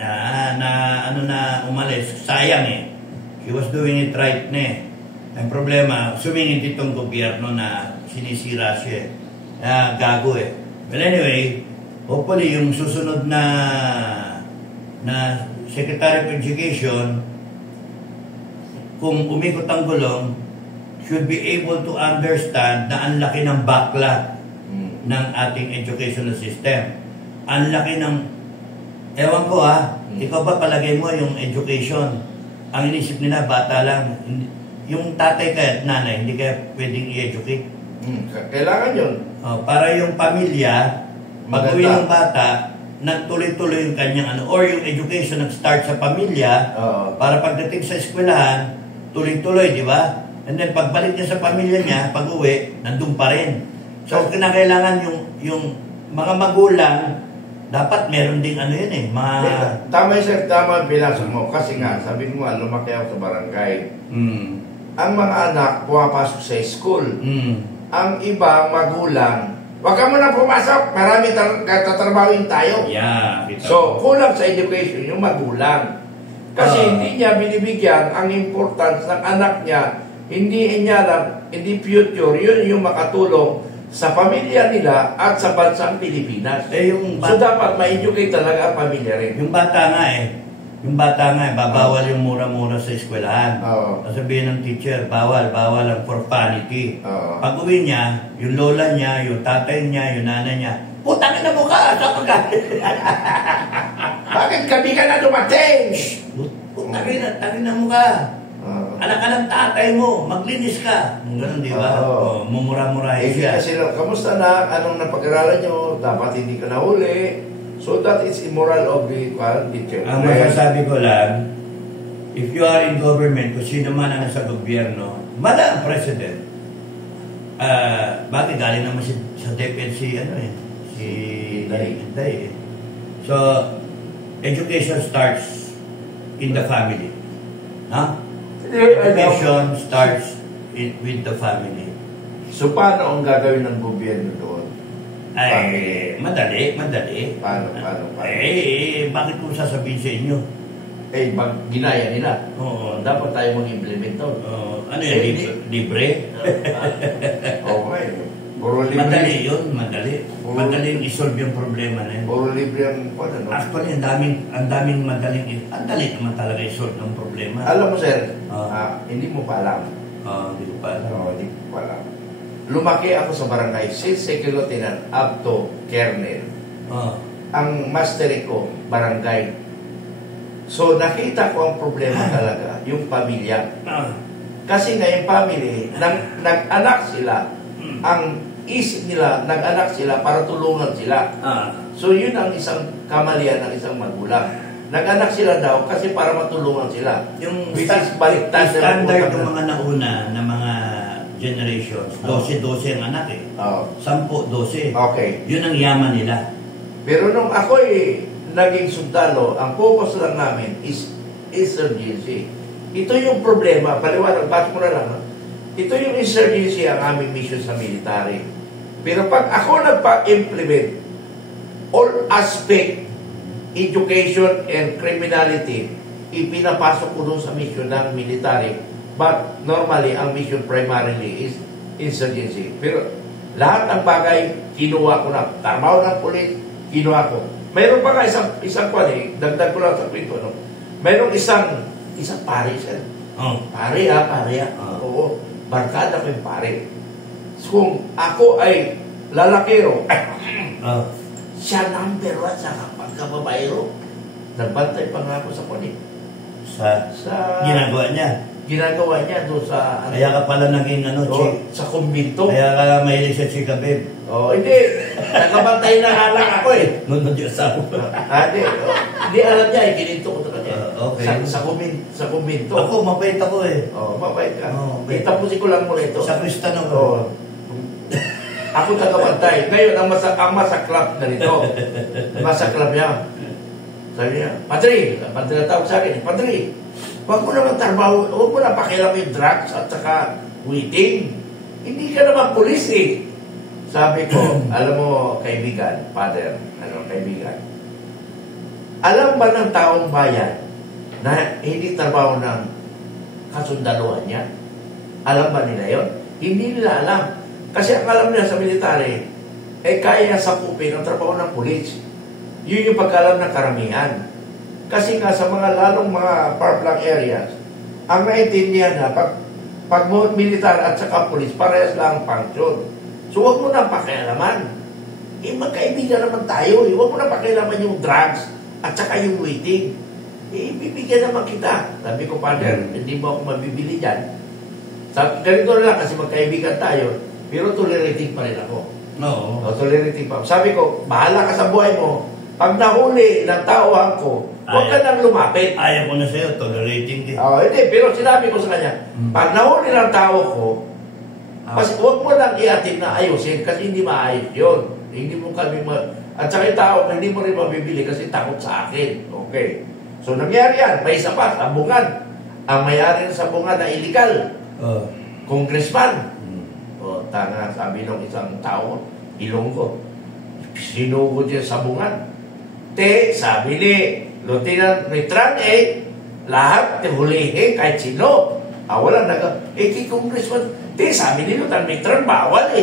umalis, sayang eh. She was doing it right na Ang problema, sumingit itong gobyerno na sinisira siya. Gago eh. Well anyway, hopefully yung susunod na Secretary of Education, kung umikot ang gulong, should be able to understand na ang laki ng backlog ng ating educational system. Ang laki ng... Ewan ko ikaw ba palagay mo yung education? Ang inisip nila, bata lang. Yung tatay ka at nanay, hindi kaya pwedeng i-educate. Kailangan yun. Para yung pamilya, pag-uwi ng bata, nagtuloy-tuloy yung kanyang or yung education nag-start sa pamilya, para pagdating sa eskwelahan, tuloy-tuloy, di ba? And then pagbalik niya sa pamilya niya, pag-uwi, nandun pa rin. So, kinakailangan yung mga magulang Dapat meron ding ano yun eh, Tama sir, tama ang pinasok mo. Kasi nga, sabi mo nga, lumaki ako sa barangay. Ang mga anak, pumapasok sa school. Ang iba, magulang, wag ka muna pumasok, marami tatrabahoin tayo. Yeah, so, kulang sa education yung magulang. Kasi hindi niya binibigyan ang importance ng anak niya. Hindi niya lang, hindi future, yun yung makatulong sa pamilya nila at sa bansang Pilipinas. So, dapat ma-educate talaga ang pamilya rin. Yung bata nga eh, babawal yung mura-mura sa eskwelahan. Sabihin ng teacher, bawal ang for vanity. Pag uwi niya, yung lola niya, yung tatay niya, yung nanay niya, putang ina mo ka! Bakit kami ka na dumating? Putang ina mo ka! Anak ka ng tatay mo, maglinis ka. Ganun, di ba? Mumura-murahin siya. Kasi kamusta na? Anong napag-aralan nyo? Dapat hindi ka nahuli. So that is immoral of the teacher. Ang masasabi ko lang, if you are in government, kung sino man ang nasa gobyerno, ang president, bakit galing naman sa DepEd si Inday. So, education starts in the family. Education starts with the family. So, paano ang gagawin ng gobyerno doon? Ay, madali. Paano? Bakit kung sasabihin sa inyo? Ginaya nila. Oo. Dapat tayo mag-implement doon. Ano yun? Libre? Okay. Puro libre. Madali yun, madali. Madaling isolve yung problema na yun. Puro libre ang ano? Actually, ang daming madaling, ang dali naman talaga isolve ng problema. Alam mo, sir, hindi mo pa alam. Hindi ko pa alam. Hindi ko pa alam. Lumaki ako sa barangay, since second lieutenant up to colonel. Ang mastery ko, barangay. So, nakita ko ang problema talaga, yung pamilya. Kasi nga yung family, nag-anak sila, ang isip nila, nag-anak sila para tulungan sila. So, yun ang isang kamalian ng isang magulang. Nag-anak sila daw kasi para matulungan sila. Yung baliktad standard ng mga nauna na mga generations, 12 ang anak eh. 10-12. Okay. Yun ang yaman nila. Pero nung ako'y naging sundalo, ang focus lang namin is insurgency. Ito yung problema, paliwanag, ba't mo na lang, ito yung insurgency ang aming mission sa military. Pero pag ako nagpa-implement all aspect, education and criminality, ipinapasok ko doon sa mission ng military. But normally, ang mission primarily is insurgency. Pero lahat ng bagay, kinuha ko na. Trabaho ng pulis, kinuha ko. Mayroon pa nga isang kwali, dagdag ko lang sa kwento, no? Mayroon isang pare, sir. Pare. Oo, barkada ko yung pare. So, kung ako ay lalakero, siya number 1 sa pagkababayro. Nagbantay pa nga ako sa kwali. Sa ginagawa niya. Doon sa... Kaya ka pala naging sa kumbinto. Kaya ka mahilig sa chika, babe. Hindi. Nagabantay na halang ako eh. Nunod yung asawa. Hindi alam niya eh. Gininto ko ito kanya. Okay. Sa kumbinto. Ako, mabait ako eh. Mabait ka. Itapusin ko lang muna ito. Sa Kristan ako. Ako tagabantay. Ngayon, ang masaklap na nito. Masaklap niya. Sabi niya, Padre, tawag sa akin, Padre, huwag mo naman trabaho, huwag mo na pakialam yung drugs at saka waiting. Hindi ka naman pulis eh. Sabi ko, alam mo, kaibigan, father, kaibigan, alam ba ng taong bayan na hindi trabaho ng kasundaluhan niya? Alam ba nila yon? Hindi nila alam. Kasi ang alam nila sa military, kaya sakupin ang trabaho ng pulis. Yun yung pagkalam ng karamihan. Kasi nga sa mga lalong mga far-flung areas, ang naintindihan na pag militar at saka pulis, parehas lang ang function. So huwag mo na pakialaman. Magkaibigan naman tayo. Huwag mo na pakialaman yung drugs at saka yung waiting. Bibigyan naman kita. Sabi ko, partner, hindi mo ako mabibili dyan. Ganito lang kasi magkaibigan tayo, pero tolerating pa rin ako. Tolerating pa. Sabi ko, bahala ka sa buhay mo. Pag nahuli ng tauhan ko, huwag ka nang lumapit. Ayaw ko na sa'yo, tolerating din. Hindi, pero sinabi ko sa kanya, pag nahuli ng tao ko, huwag mo lang iatid na ayusin kasi hindi maayos yun. Hindi mo kami at saka yung tao, hindi mo rin mabibili kasi takot sa akin. Okay. So nangyari yan, may isa pa, sabungan. Ang may-ari ng sabungan na illegal. Congressman. O, tanga, sabi ng isang tao, Ilonggo, sinugod yung sabungan. Sabi ni Lieutenant Mitran, lahat hulihin kahit sino. Wala Congressman, sabi ni Lieutenant Mitran, bawal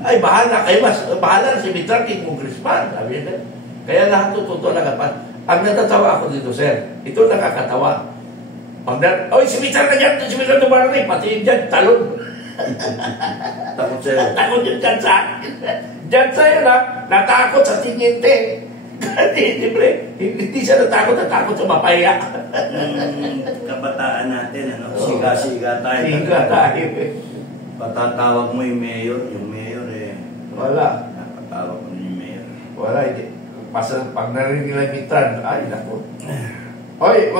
Ay, bahala kayo, bahala si Mitran kay Congressman. Sabi niya, kaya lahat tututo lang kapan. Ang natatawa ako dito, sir, ito nakakatawa. Si Mitran na dyan, si Mitran na barangay, pati dyan, talon. Takot sa'yo. Takot yun dyan sa akin. Dyan sa'yo na, natakot sa tinginte. Kasi, hindi siya natakot sa mapaya. Kabataan natin, siga-siga tayo. Siga tayo. Patatawag mo yung mayor Wala. Napatawag mo yung mayor. Wala, hindi. Pag narinig nila Mitran, ay, naku. Oy,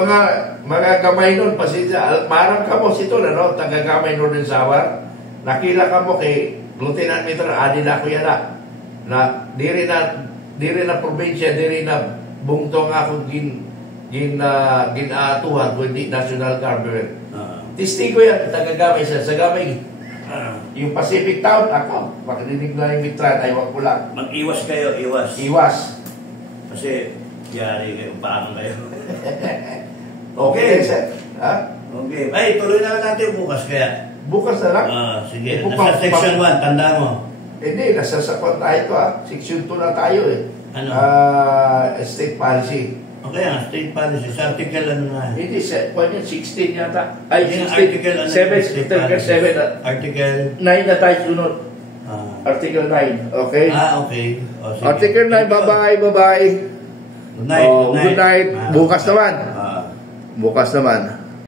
mga gamay nun, pasensya, marang ka mo sito, taga-gamay nun din sawar. Nakila ka mo kay Lieutenant Mitran, adi na ako yan na di rin na probinsya, di rin na bungtong ako ginaatuhan, kundi national government. Tistigo yan, taga-gamay siya, sa gamay. Yung Pacific Town, ako, makinig lang yung Mitran, ay wag ko lang. Mag-iwas kayo, iwas. Iwas. Kasi, yari kayo, paano kayo? Okay, sir. Ha? Okay. Ay, tuloy na natin bukas kaya. Bukas na lang? Sige. Nasa section 1, tanda mo. Hindi, nasa sakot tayo ito Section 2 na tayo Ano? State policy. Okay, state policy. Sa article ano na? Hindi, 16 yata. Ay, Yung 16. article ano? 7. Article 9 na tayo sunod. Article 9. Okay? Okay. Sige. Article 9, bye-bye. Good night. Good night. Bukas naman. Bukas naman.